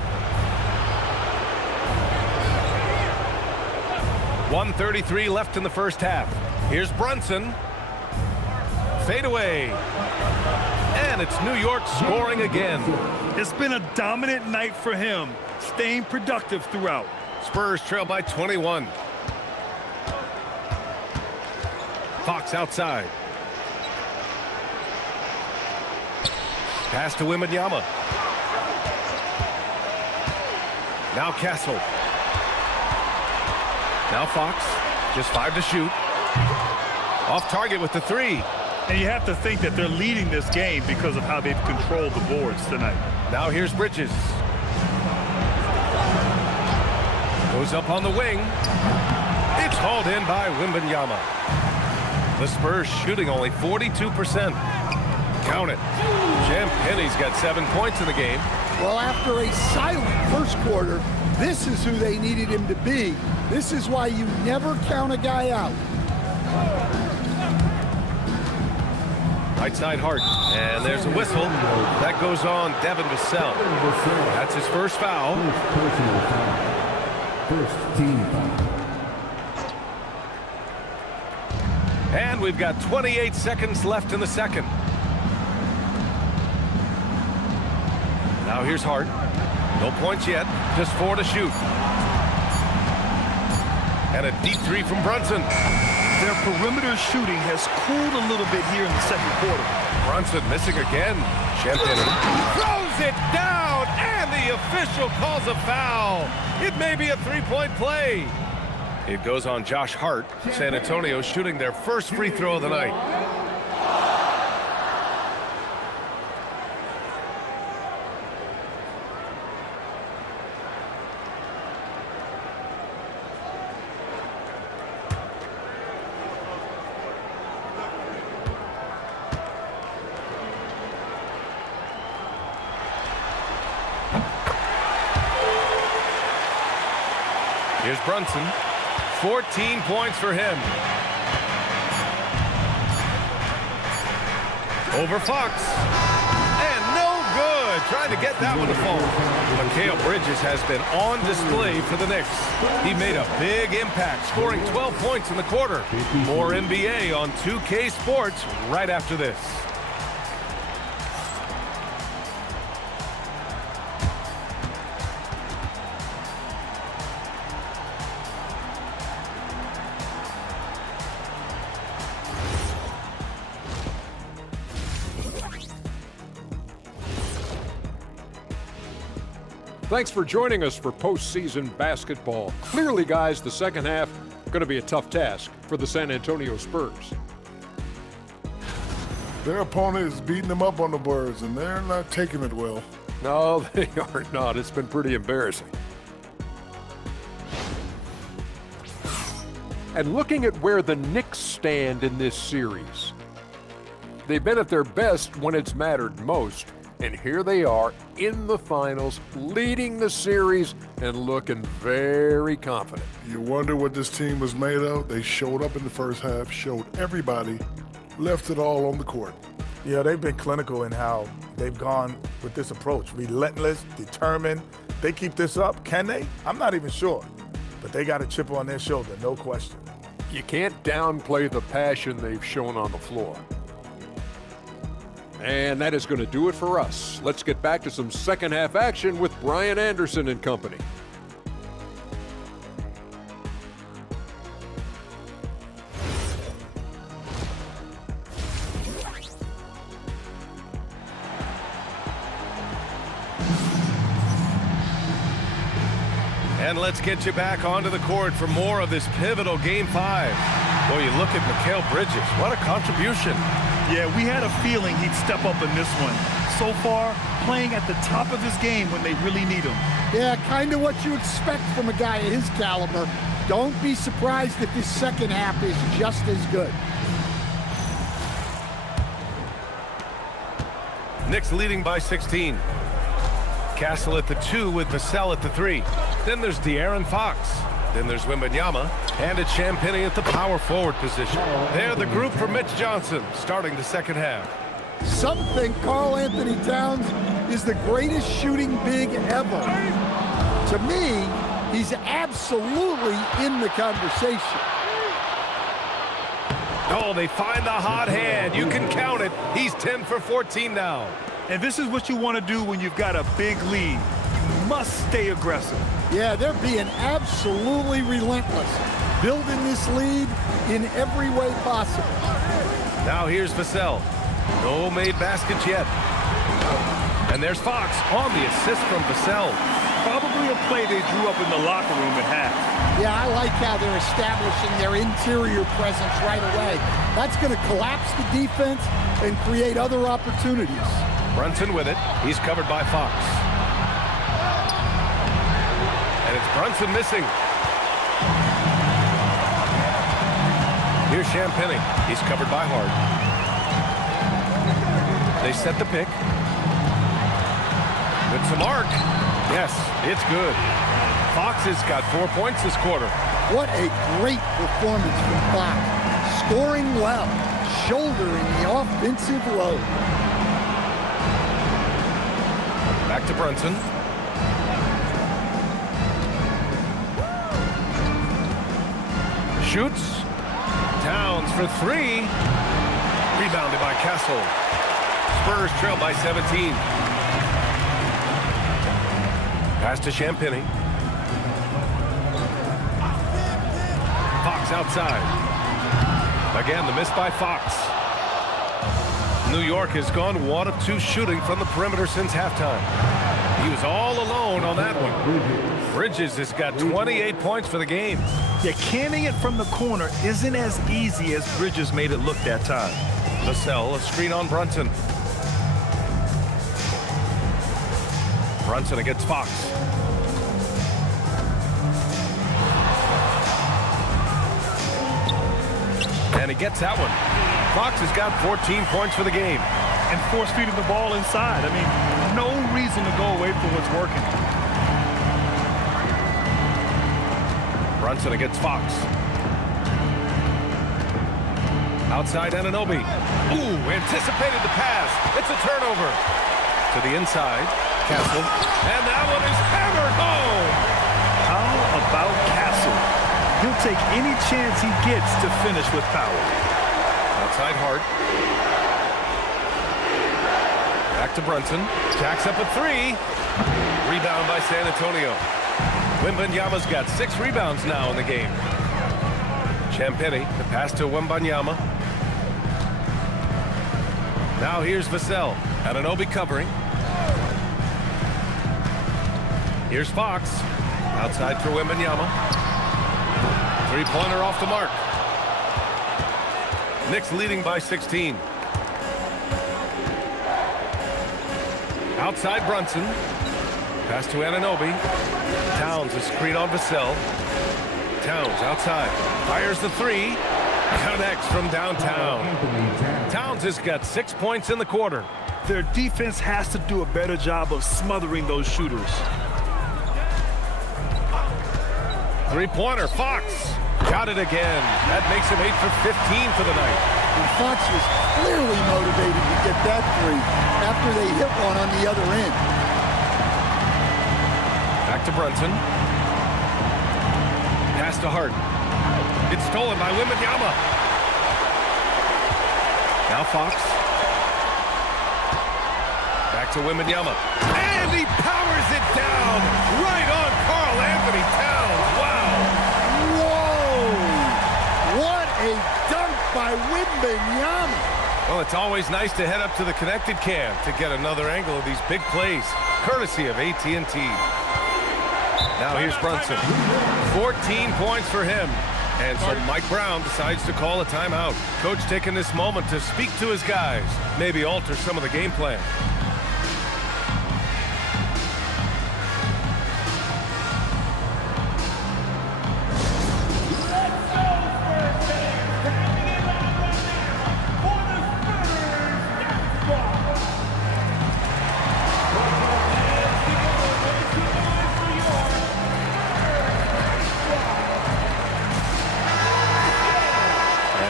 1:33 left in the first half. Here's Brunson. Fade away. And it's New York scoring again. It's been a dominant night for him, staying productive throughout. Spurs trail by 21. Fox outside. Pass to Wembanyama. Now Castle. Now Fox. Just 5 to shoot. Off target with the 3. And you have to think that they're leading this game because of how they've controlled the boards tonight. Now here's Bridges. Goes up on the wing. It's hauled in by Wembanyama. The Spurs shooting only 42%. Count it. Champagne's got 7 points in the game. Well, after a silent first quarter, this is who they needed him to be. This is why you never count a guy out. Right side Hart. And there's a whistle. That goes on Devin Vassell. That's his first foul. First team foul. And we've got 28 seconds left in the second. Now here's Hart. No points yet. Just 4 to shoot. And a deep 3 from Brunson. Their perimeter shooting has cooled a little bit here in the second quarter. Brunson missing again. Champagny throws it down, and the official calls a foul. It may be a 3-point play. It goes on Josh Hart. San Antonio shooting their first free throw of the night. Here's Brunson. 14 points for him. Over Fox. And no good. Trying to get that one to fall. Mikal Bridges has been on display for the Knicks. He made a big impact, scoring 12 points in the quarter. More NBA on 2K Sports right after this. Thanks for joining us for postseason basketball. Clearly, guys, the second half going to be a tough task for the San Antonio Spurs. Their opponent is beating them up on the boards, and they're not taking it well. No, they are not. It's been pretty embarrassing. And looking at where the Knicks stand in this series, they've been at their best when it's mattered most. And here they are in the finals, leading the series and looking very confident. You wonder what this team was made of? They showed up in the first half, showed everybody, left it all on the court. Yeah, they've been clinical in how they've gone with this approach. Relentless, determined. They keep this up. Can they? I'm not even sure. But they got a chip on their shoulder, no question. You can't downplay the passion they've shown on the floor. And that is going to do it for us. Let's get back to some second half action with Brian Anderson and company. And let's get you back onto the court for more of this pivotal Game 5. Boy, you look at Mikal Bridges. What a contribution. Yeah, we had a feeling he'd step up in this one. So far, playing at the top of his game when they really need him. Yeah, kind of what you expect from a guy of his caliber. Don't be surprised if his second half is just as good. Knicks leading by 16. Castle at the 2 with Vassell at the 3. Then there's De'Aaron Fox. Then there's Wembanyama and it's Champagny at the power forward position. They're the group for Mitch Johnson starting the second half. Some think Karl Anthony Towns is the greatest shooting big ever. To me, he's absolutely in the conversation. Oh, they find the hot hand. You can count it. He's 10 for 14 now. And this is what you want to do when you've got a big lead. You must stay aggressive. Yeah, they're being absolutely relentless, building this lead in every way possible. Now here's Vassell. No made baskets yet. And there's Fox on the assist from Vassell. Probably a play they drew up in the locker room at half. Yeah, I like how they're establishing their interior presence right away. That's going to collapse the defense and create other opportunities. Brunson with it. He's covered by Fox. And it's Brunson missing. Here's Champagny. He's covered by Hart. They set the pick. Good to Mark. Yes, it's good. Fox has got 4 points this quarter. What a great performance from Fox. Scoring well, shouldering the offensive load. Back to Brunson. Shoots. Towns for three. Rebounded by Castle. Spurs trail by 17. Pass to Champagny. Fox outside. Again, the miss by Fox. New York has gone 1 of 2 shooting from the perimeter since halftime. He was all alone on that one. Bridges has got 28 points for the game. Yeah, canning it from the corner isn't as easy as Bridges made it look that time. Vassell, a screen on Brunson. Brunson against Fox. And he gets that one. Fox has got 14 points for the game. And force-feeding the ball inside. I mean, no reason to go away from what's working. Brunson against Fox. Outside Anunoby. Ooh, anticipated the pass. It's a turnover. To the inside. Castle. And that one is hammered home. How about Castle? He'll take any chance he gets to finish with power. Outside Hart. Back to Brunson. Jacks up a three. Rebound by San Antonio. Wembanyama's got 6 rebounds now in the game. Champagny, the pass to Wembanyama. Now here's Vassell. Anunoby covering. Here's Fox. Outside for Wembanyama. Three-pointer off the mark. Knicks leading by 16. Outside Brunson. Pass to Anunoby. Towns, a screen on Vassell. Towns outside. Fires the three. Connects from downtown. Towns has got 6 points in the quarter. Their defense has to do a better job of smothering those shooters. Three-pointer, Fox. Got it again. That makes him 8 for 15 for the night. And Fox was clearly motivated to get that three after they hit one on the other end. Back to Brunson. Pass to Hart. It's stolen by Wembanyama. Now Fox. Back to Wembanyama. And he powers it down right on Karl Anthony Towns. Wow. Whoa! What a dunk by Wembanyama. Well, it's always nice to head up to the connected cam to get another angle of these big plays, courtesy of AT&T. Now here's Brunson. 14 points for him. And so Mike Brown decides to call a timeout. Coach taking this moment to speak to his guys, maybe alter some of the game plan.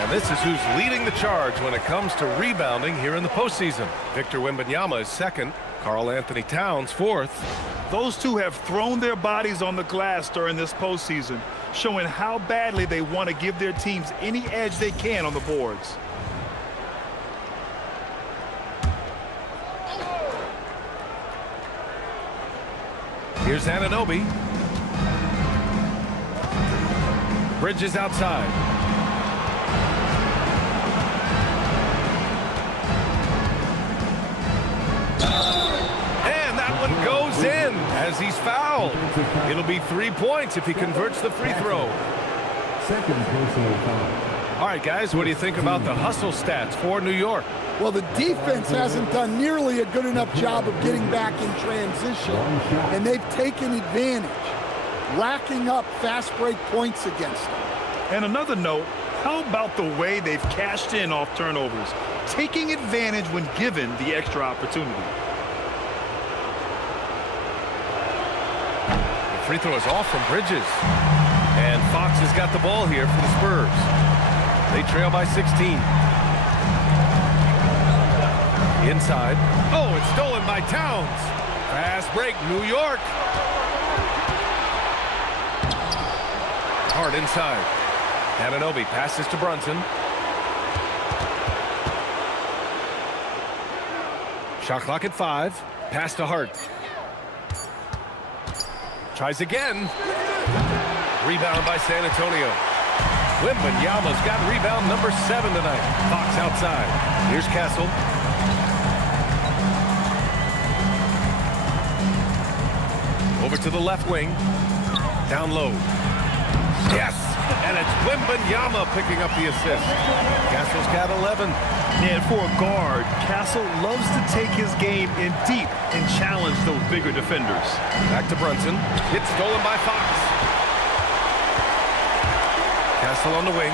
This is who's leading the charge when it comes to rebounding here in the postseason. Victor Wembanyama is second. Karl Anthony Towns fourth. Those two have thrown their bodies on the glass during this postseason, showing how badly they want to give their teams any edge they can on the boards. Here's Anunoby. Bridges outside. And that one goes in as because he's fouled. It'll be 3 points if he converts the free throw. Second personal foul. All right, guys, what do you think about the hustle stats for New York? Well, the defense hasn't done nearly a good enough job of getting back in transition, and they've taken advantage, racking up fast break points against them. And another note, how about the way they've cashed in off turnovers, taking advantage when given the extra opportunity? The free throw is off from Bridges. And Fox has got the ball here for the Spurs. They trail by 16. Inside. Oh, it's stolen by Towns. Fast break, New York. Hart inside. Anunoby passes to Brunson. Shot clock at 5. Pass to Hart. Tries again. Rebound by San Antonio. Wembanyama's got rebound number 7 tonight. Fox outside. Here's Castle. Over to the left wing. Down low. Yes! And it's Wembanyama picking up the assist. Castle's got 11. And for a guard, Castle loves to take his game in deep and challenge those bigger defenders. Back to Brunson. It's stolen by Fox. Castle on the wing.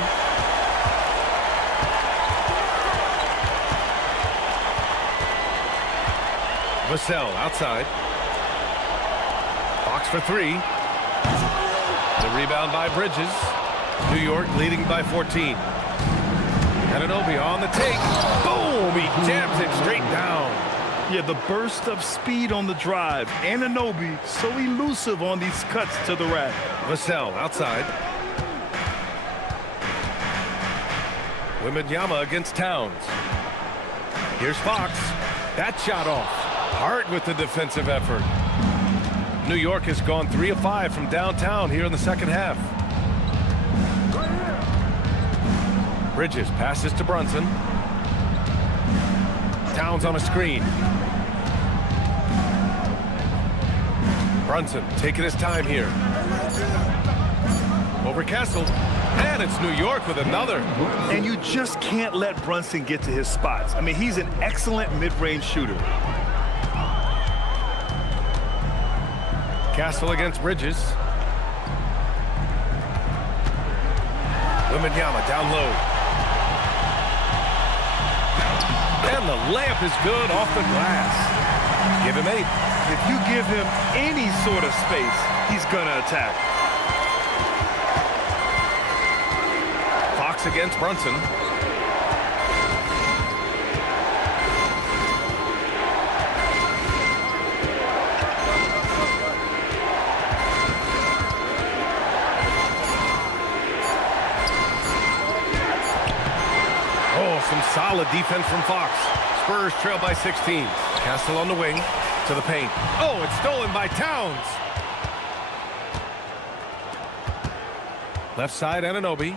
Vassell outside. Fox for 3. The rebound by Bridges. New York leading by 14. Anunoby on the take. Boom! He jams it straight down. Yeah, the burst of speed on the drive. Anunoby so elusive on these cuts to the rack. Vassell outside. Wembanyama against Towns. Here's Fox. That shot off. Hart with the defensive effort. New York has gone 3 of 5 from downtown here in the second half. Bridges passes to Brunson. Towns on a screen. Brunson taking his time here. Over Castle. And it's New York with another. And you just can't let Brunson get to his spots. I mean, he's an excellent mid-range shooter. Castle against Bridges. Wembanyama down low. And the layup is good off the glass. Give him 8. If you give him any sort of space, he's gonna attack. Fox against Brunson. Some solid defense from Fox. Spurs trail by 16. Castle on the wing to the paint. Oh, it's stolen by Towns. Left side, Anunoby.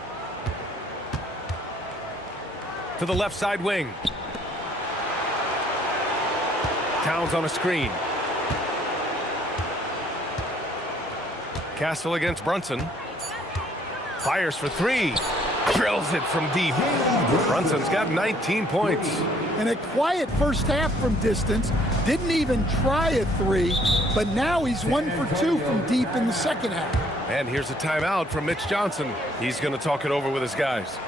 To the left side wing. Towns on a screen. Castle against Brunson. Fires for 3. Drills it from deep. Brunson's got 19 points. And a quiet first half from distance. Didn't even try a 3, but now he's 1 for 2 from deep in the second half. And here's a timeout from Mitch Johnson. He's going to talk it over with his guys.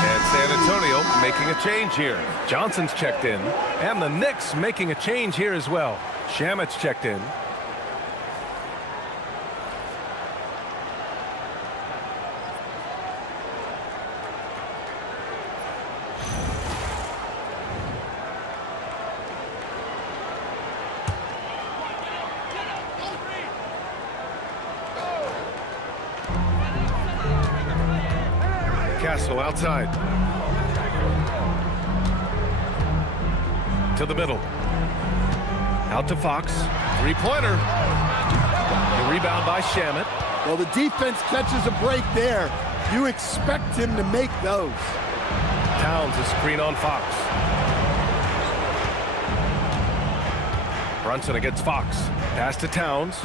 And San Antonio making a change here. Johnson's checked in. And the Knicks making a change here as well. Shamet's checked in. Castle outside. To the middle. Out to Fox. 3-pointer. The rebound by Shamet. Well, the defense catches a break there. You expect him to make those. Towns is screen on Fox. Brunson against Fox. Pass to Towns.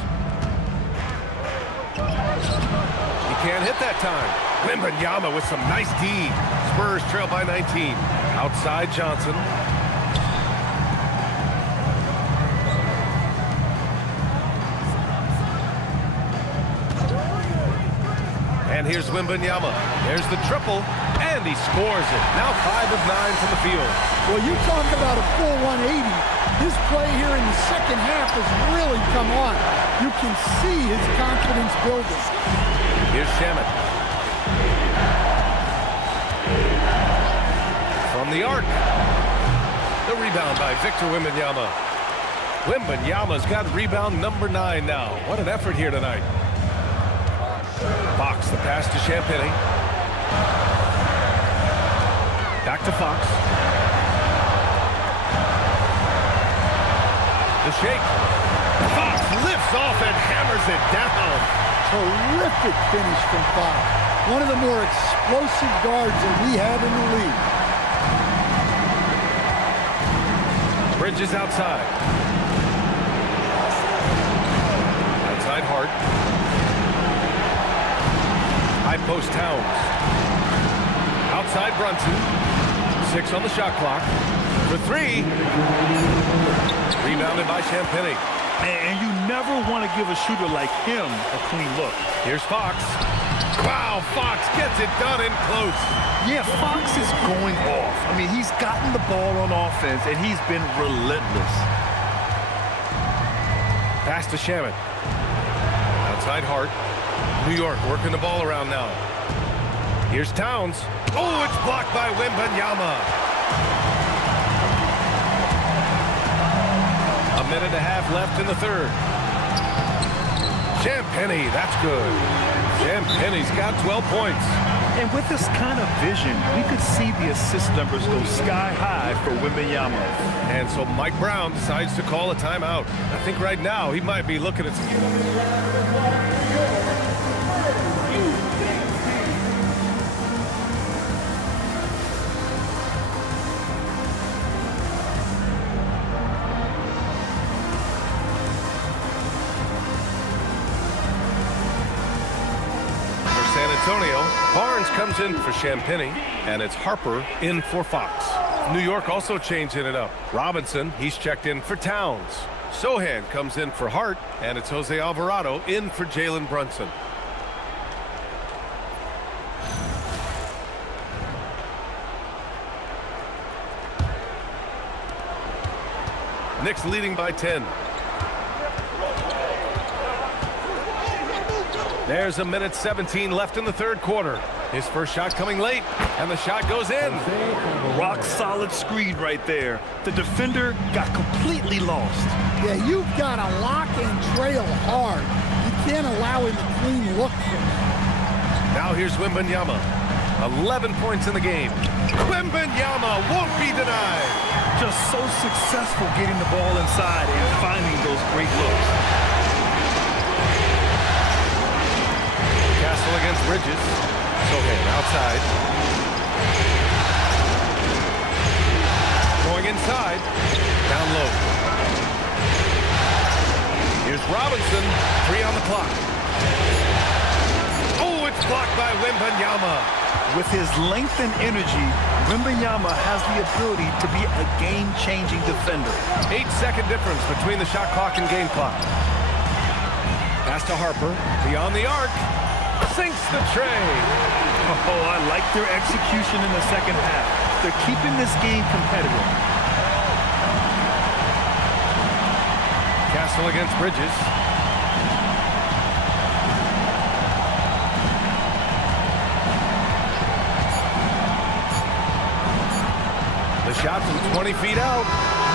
He can't hit that time. Wembanyama with some nice D. Spurs trail by 19. Outside Johnson. And here's Wembanyama. There's the triple, and he scores it. Now 5 of 9 from the field. Well, you talk about a full 180. His play here in the second half has really come on. You can see his confidence building. Here's Shamet. From the arc. The rebound by Victor Wembanyama. Wembanyama's got rebound number 9 now. What an effort here tonight. Fox, the pass to Champagnie. Back to Fox. The shake. Fox lifts off and hammers it down. Terrific finish from Fox. One of the more explosive guards that we have in the league. Bridges outside. Outside Hart. High post Towns. Outside Brunson. 6 on the shot clock. For 3. Rebounded by Champagnie. And you never want to give a shooter like him a clean look. Here's Fox. Wow, Fox gets it done in close. Yeah, Fox is going off. I mean, he's gotten the ball on offense, and he's been relentless. Pass to Shamet. Outside Hart. New York working the ball around now. Here's Towns. Oh, it's blocked by Wembanyama. A minute and a half left in the third. Champagnie, that's good. Champagnie's got 12 points. And with this kind of vision, we could see the assist numbers go sky high for Wembanyama. And so Mike Brown decides to call a timeout. I think right now he might be looking at some... Antonio. Barnes comes in for Champagnie, and it's Harper in for Fox. New York also changing it up. Robinson, he's checked in for Towns. Sohan comes in for Hart, and it's Jose Alvarado in for Jalen Brunson. Knicks leading by 10. There's a minute 17 left in the third quarter. His first shot coming late, and the shot goes in. Rock solid screen right there. The defender got completely lost. Yeah, you've got to lock and trail hard. You can't allow him a clean look from that. Now here's Wembanyama. 11 points in the game. Wembanyama won't be denied. Just so successful getting the ball inside and finding those great looks. Castle against Bridges. Sohan outside. Going inside. Down low. Here's Robinson. 3 on the clock. Oh, it's blocked by Wembanyama. With his length and energy, Wembanyama has the ability to be a game-changing defender. 8-second difference between the shot clock and game clock. Pass to Harper. Beyond the arc. Sinks the tray. Oh, I like their execution in the second half. They're keeping this game competitive. Castle against Bridges. The shot from 20 feet out.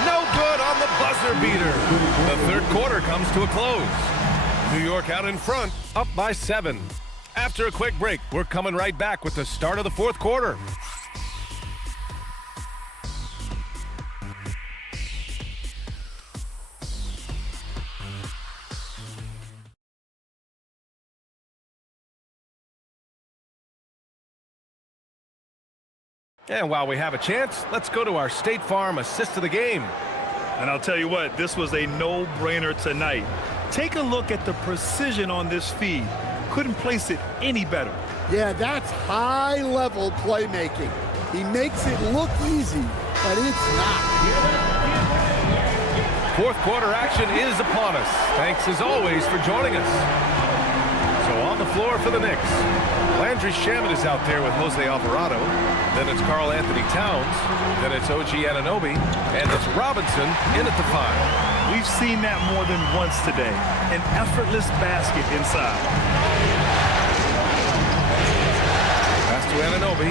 No good on the buzzer beater. The third quarter comes to a close. New York out in front, up by 7. After a quick break, we're coming right back with the start of the fourth quarter. And while we have a chance, let's go to our State Farm assist of the game. And I'll tell you what, this was a no-brainer tonight. Take a look at the precision on this feed. Couldn't place it any better. Yeah, that's high-level playmaking. He makes it look easy, but it's not. Fourth quarter action is upon us. Thanks as always for joining us. So on the floor for the Knicks, Landry Shamet is out there with Jose Alvarado. Then it's Karl Anthony Towns. Then it's OG Anunoby. And it's Robinson in at the 5. We've seen that more than once today. An effortless basket inside. Pass to Anunoby.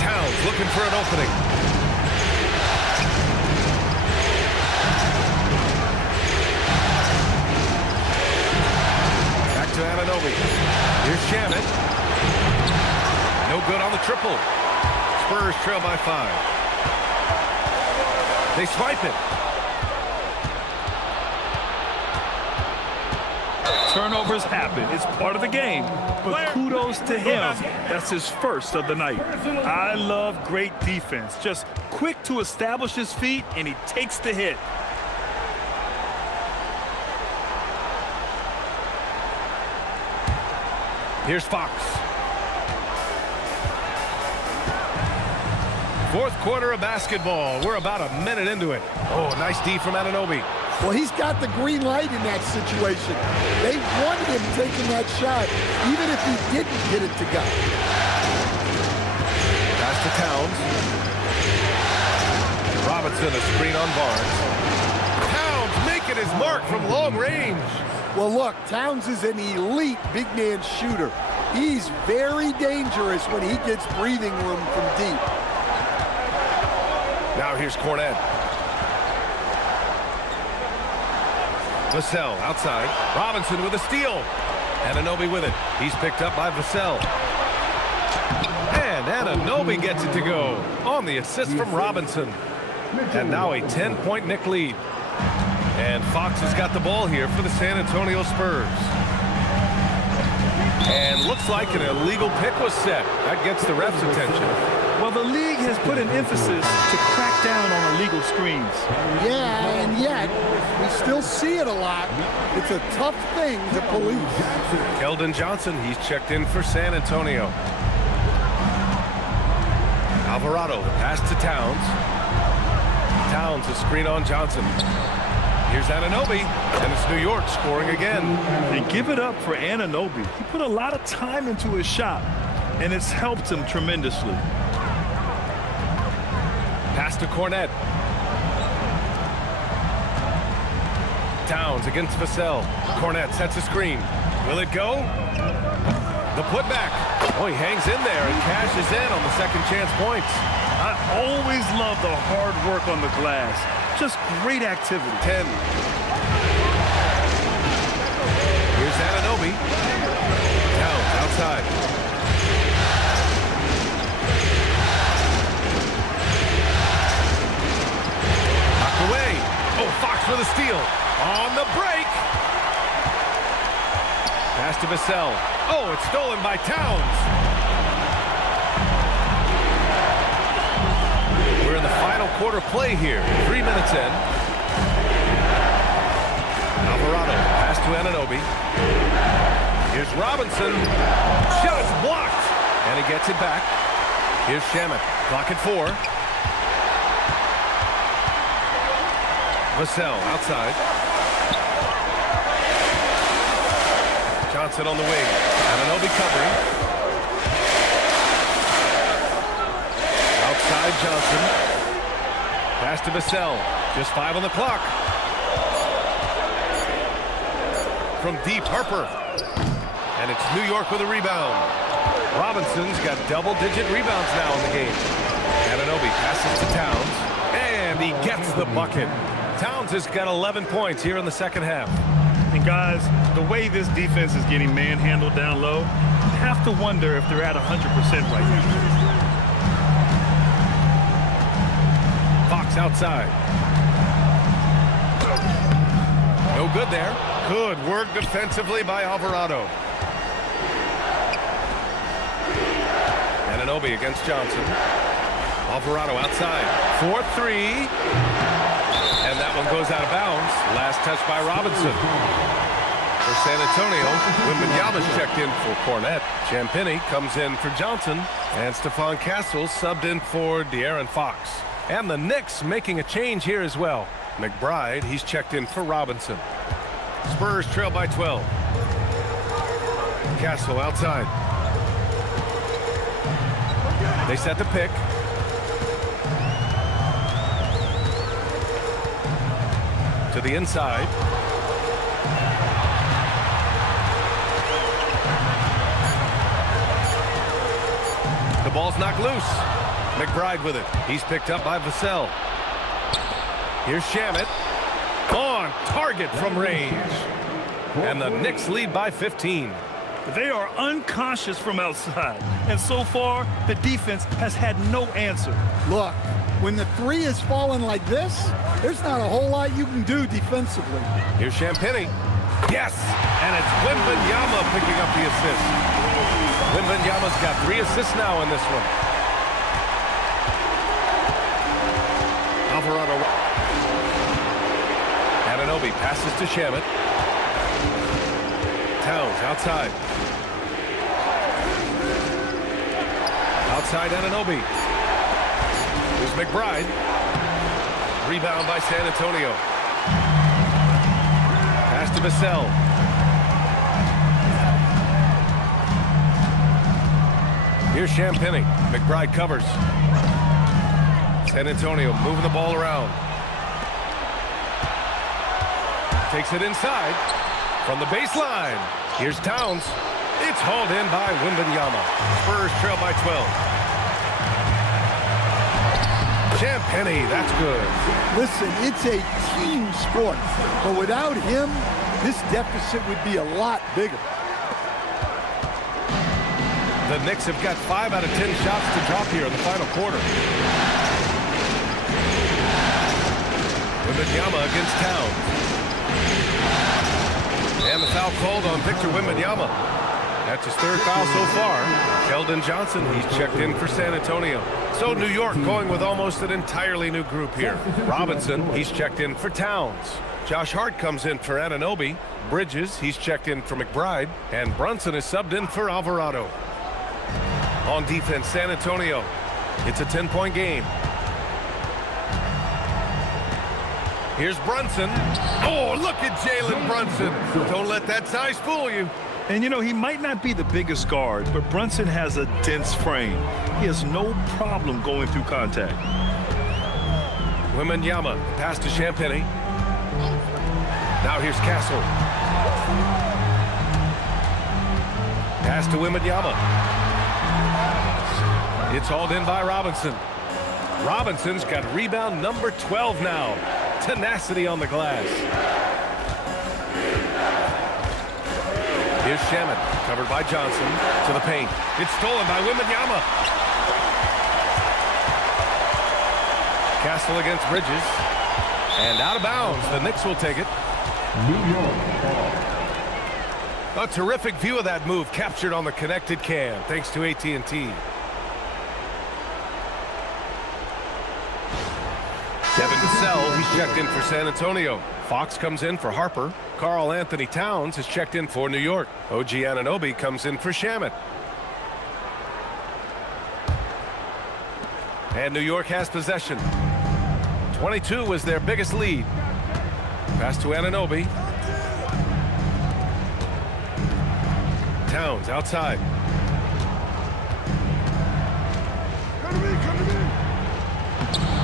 Towns looking for an opening. Back to Anunoby. Here's Shamet. No good on the triple. Spurs trail by 5. They swipe it. Turnovers happen. It's part of the game. But kudos to him. That's his first of the night. I love great defense. Just quick to establish his feet, and he takes the hit. Here's Fox. Fourth quarter of basketball. We're about a minute into it. Oh, nice D from Anunoby. Well, he's got the green light in that situation. They wanted him taking that shot, even if he didn't get it to go. Pass to Towns. Robinson, a screen on Barnes. Towns making his mark from long range. Well, look, Towns is an elite big man shooter. He's very dangerous when he gets breathing room from deep. Now here's Cornette. Vassell outside. Robinson with a steal. Anunoby with it. He's picked up by Vassell. And Anunoby gets it to go on the assist from Robinson. And now a 10-point Knick lead. And Fox has got the ball here for the San Antonio Spurs. And looks like an illegal pick was set. That gets the ref's attention. Well, the league has put an emphasis to crack down on illegal screens. Yeah, and yet we still see it a lot. It's a tough thing to police. Keldon Johnson, he's checked in for San Antonio. Alvarado, the pass to Towns. Towns, a screen on Johnson. Here's Anunoby, and it's New York scoring again. And give it up for Anunoby. He put a lot of time into his shot, and it's helped him tremendously. Pass to Cornette. Towns against Vassell. Cornette sets a screen. Will it go? The putback. Oh, he hangs in there and cashes in on the second chance points. I always love the hard work on the glass. Just great activity. 10. Here's Anunoby. Towns outside. Knocked away. Oh, Fox with a steal. On the break. Pass to Vassell. Oh, it's stolen by Towns. We're in the final quarter play here. 3 minutes in. Alvarado, pass to Anunoby. Here's Robinson. Shot is blocked. And he gets it back. Here's Shamet. Clock at 4. Vassell outside. Johnson on the wing. Anunoby covering. Outside Johnson. Pass to Vassell. Just 5 on the clock. From deep, Harper. And it's New York with a rebound. Robinson's got double-digit rebounds now in the game. Anunoby passes to Towns. And he gets the bucket. Towns has got 11 points here in the second half. And guys, the way this defense is getting manhandled down low, you have to wonder if they're at 100% right now. Fox outside. No good there. Good work defensively by Alvarado. Anunoby against Johnson. Alvarado outside. 4-3. And that one goes out of bounds. Last touch by Robinson. For San Antonio, Wembanyama's checked in for Cornette. Champagnie comes in for Johnson. And Stephon Castle subbed in for De'Aaron Fox. And the Knicks making a change here as well. McBride, he's checked in for Robinson. Spurs trail by 12. Castle outside. They set the pick. To the inside. The ball's knocked loose. McBride with it. He's picked up by Vassell. Here's Shamet. On target from range. And the Knicks lead by 15. They are unconscious from outside. And so far, the defense has had no answer. Look, when the three is falling like this, there's not a whole lot you can do defensively. Here's Champagnie. Yes! And it's Wembanyama picking up the assist. Wembanyama's got 3 assists now in this one. Alvarado. Anunoby passes to Shamet. Towns outside. Outside Anunoby. Here's McBride. Rebound by San Antonio. Pass to Vassell. Here's Champagnie. McBride covers. San Antonio moving the ball around. Takes it inside. From the baseline. Here's Towns. It's hauled in by Wembanyama. Spurs trail by 12. Champagnie, that's good. Listen, it's a team sport, but without him, this deficit would be a lot bigger. The Knicks have got 5 out of 10 shots to drop here in the final quarter. Wembanyama against Towns. And the foul called on Victor Wembanyama. That's his 3rd foul so far. Keldon Johnson, he's checked in for San Antonio. So New York going with almost an entirely new group here. Robinson, he's checked in for Towns. Josh Hart comes in for Anunoby. Bridges, he's checked in for McBride. And Brunson is subbed in for Alvarado. On defense, San Antonio. It's a 10-point game. Here's Brunson. Oh, look at Jalen Brunson. Don't let that size fool you. And, you know, he might not be the biggest guard, but Brunson has a dense frame. He has no problem going through contact. Wembanyama, pass to Champagnie. Now here's Castle. Pass to Wembanyama. It's hauled in by Robinson. Robinson's got rebound number 12 now. Tenacity on the glass. Here's Shamet, covered by Johnson, to the paint. It's stolen by Wembanyama. Castle against Bridges. And out of bounds. The Knicks will take it. New York. A terrific view of that move captured on the connected cam, thanks to AT&T. Devin Vassell, he's checked in for San Antonio. Fox comes in for Harper. Karl Anthony Towns is checked in for New York. OG Anunoby comes in for Shamet. And New York has possession. 22 was their biggest lead. Pass to Anunoby. Towns outside.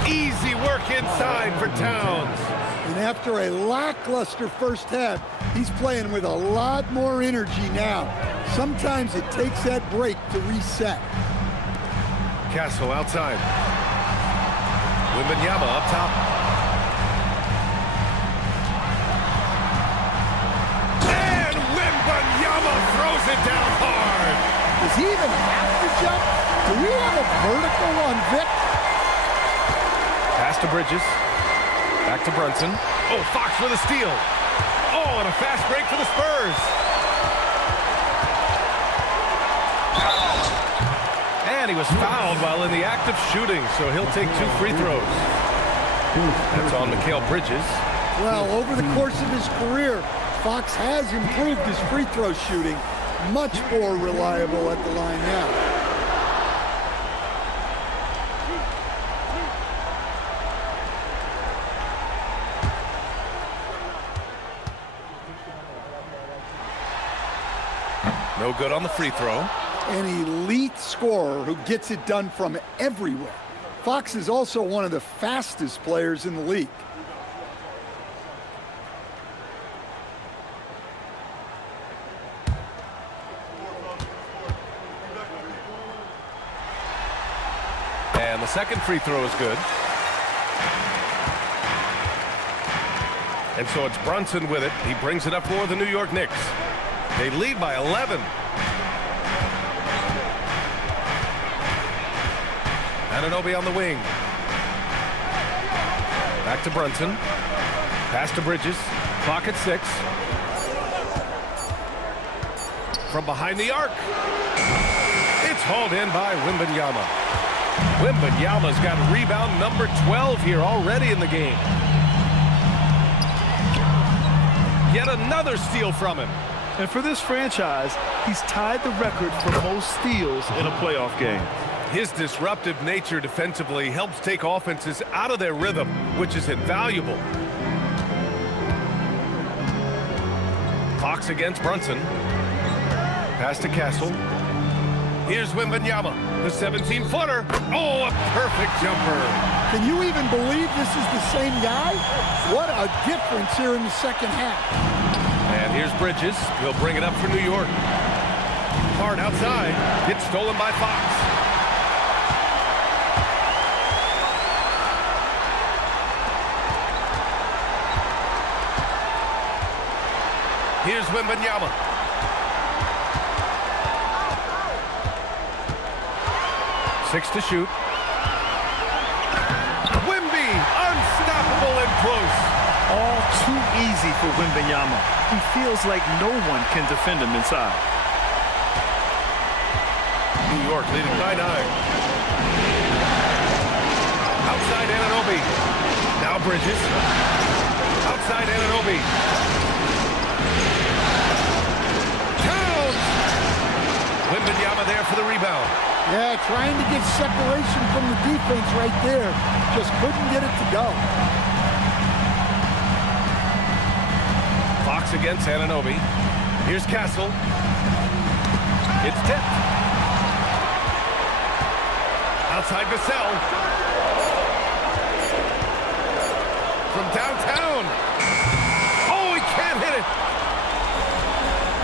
Easy work inside for Towns. And after a lackluster first half, he's playing with a lot more energy now. Sometimes it takes that break to reset. Castle outside. Wembanyama up top. And Wembanyama throws it down hard. Does he even have to jump? Do we have a vertical on Vic? Pass to Bridges. Back to Brunson. Oh, Fox with a steal. Oh, and a fast break for the Spurs. And And he was fouled while in the act of shooting, so he'll take 2 free throws. That's on Mikal Bridges. Well, over the course of his career, Fox has improved his free throw shooting. Much more reliable at the line now. No good on the free throw. An elite scorer who gets it done from everywhere. Fox is also one of the fastest players in the league. And the second free throw is good. And so it's Brunson with it. He brings it up for the New York Knicks. They lead by 11. Anunoby on the wing. Back to Brunson. Pass to Bridges. Clock at 6. From behind the arc. It's hauled in by Wembanyama. Wembanyama's got rebound number 12 here already in the game. Yet another steal from him. And for this franchise, he's tied the record for most steals in a playoff game. His disruptive nature defensively helps take offenses out of their rhythm, which is invaluable. Fox against Brunson. Pass to Castle. Here's Wembanyama, the 17-footer. Oh, a perfect jumper. Can you even believe this is the same guy? What a difference here in the second half. And here's Bridges. He'll bring it up for New York. Hard outside. It's stolen by Fox. Here's Wembanyama. Six to shoot. Wemby, unstoppable and close. All too easy for Wembanyama. He feels like no one can defend him inside. New York leading by 9. Outside Anunoby. Now Bridges. Outside Anunoby. Towns! Wembanyama there for the rebound. Yeah, trying to get separation from the defense right there. Just couldn't get it to go. Fox against Anunoby. Here's Castle. It's tipped. Outside Vassell. From downtown. Oh, he can't hit it.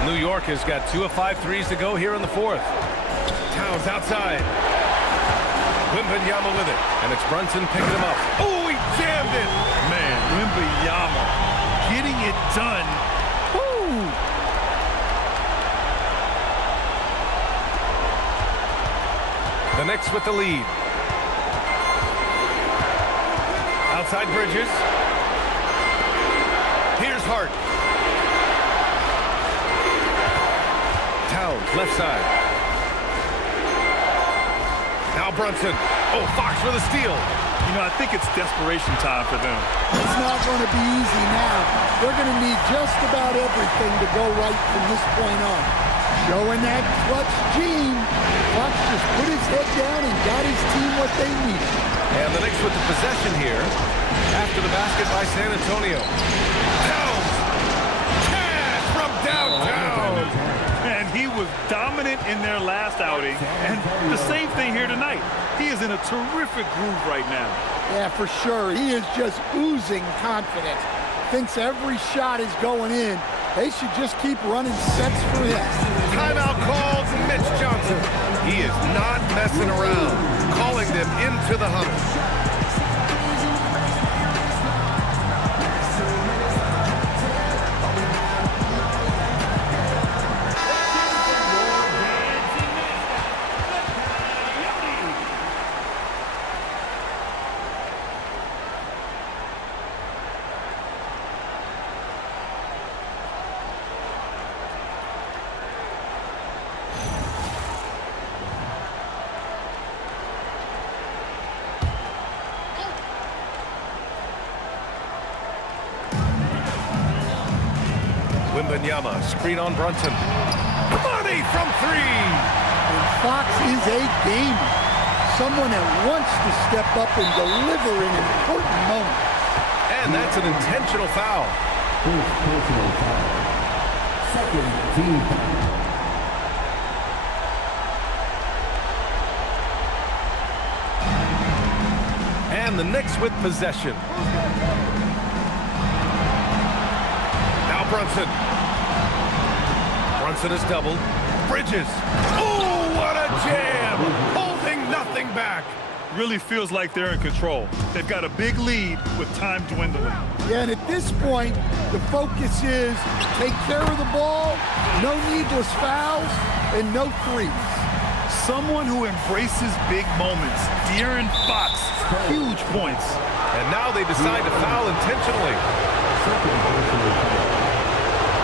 New York has got 2 of 5 threes to go here in the 4th. Towns outside. Wembanyama with it. And it's Brunson picking him up. Oh, he jammed it. Man, Wembanyama getting it done. Woo! The Knicks with the lead. Outside Bridges. Here's Hart. Towns, left side. Now Brunson. Oh, Fox with a steal. You know, I think it's desperation time for them. It's not going to be easy now. They're going to need just about everything to go right from this point on. Showing that clutch gene. Fox just put his head down and got his team what they needed. And the Knicks with the possession here after the basket by San Antonio. Towns! Cash from downtown! And he was dominant in their last outing. And the same thing here tonight. He is in a terrific groove right now. Yeah, for sure. He is just oozing confidence. Thinks every shot is going in. They should just keep running sets for him. Timeout called Mitch Johnson. He is not messing around, calling them into the huddle. Wembanyama, screen on Brunson. Money from three! And Fox is a gamer. Someone that wants to step up and deliver in important moments. And that's an intentional foul. First personal foul. Second team foul. And the Knicks with possession. Now Brunson. Brunson is doubled. Bridges. Oh, what a jam! Holding nothing back. Really feels like they're in control. They've got a big lead with time dwindling. Yeah, and at this point, the focus is take care of the ball, no needless fouls, and no threes. Someone who embraces big moments. De'Aaron Fox, huge points. And now they decide to foul intentionally. Second personal foul.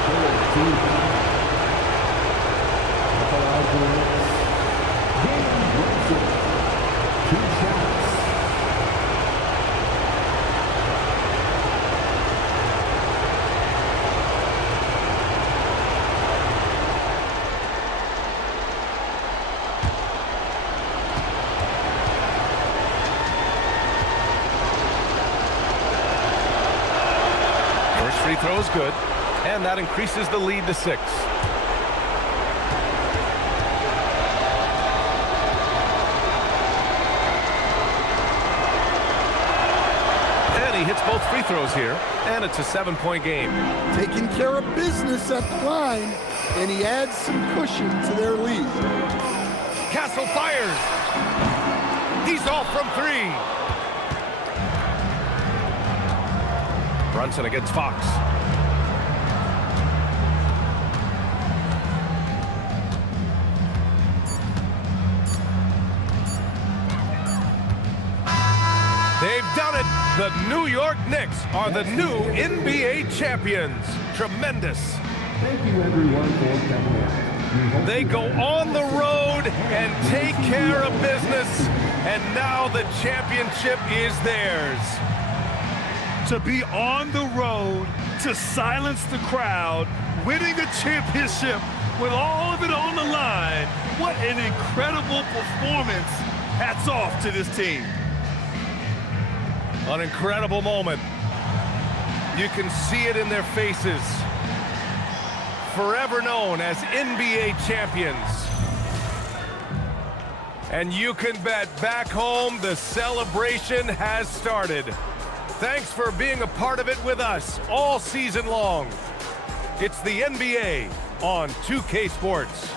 Third team foul. Applies the Knicks. Jalen Brunson. 2 shots. First free throw is good, and that increases the lead to 6. And he hits both free throws here, and it's a 7-point game. Taking care of business at the line, and he adds some cushion to their lead. Castle fires. He's off from 3. Brunson against Fox. They've done it. The New York Knicks are the new NBA champions. Tremendous. Thank you, everyone, for coming out. They go on the road and take care of business, and now the championship is theirs. To be on the road, to silence the crowd, winning a championship with all of it on the line. What an incredible performance. Hats off to this team. An incredible moment. You can see it in their faces. Forever known as NBA champions. And you can bet back home the celebration has started. Thanks for being a part of it with us all season long. It's the NBA on 2K Sports.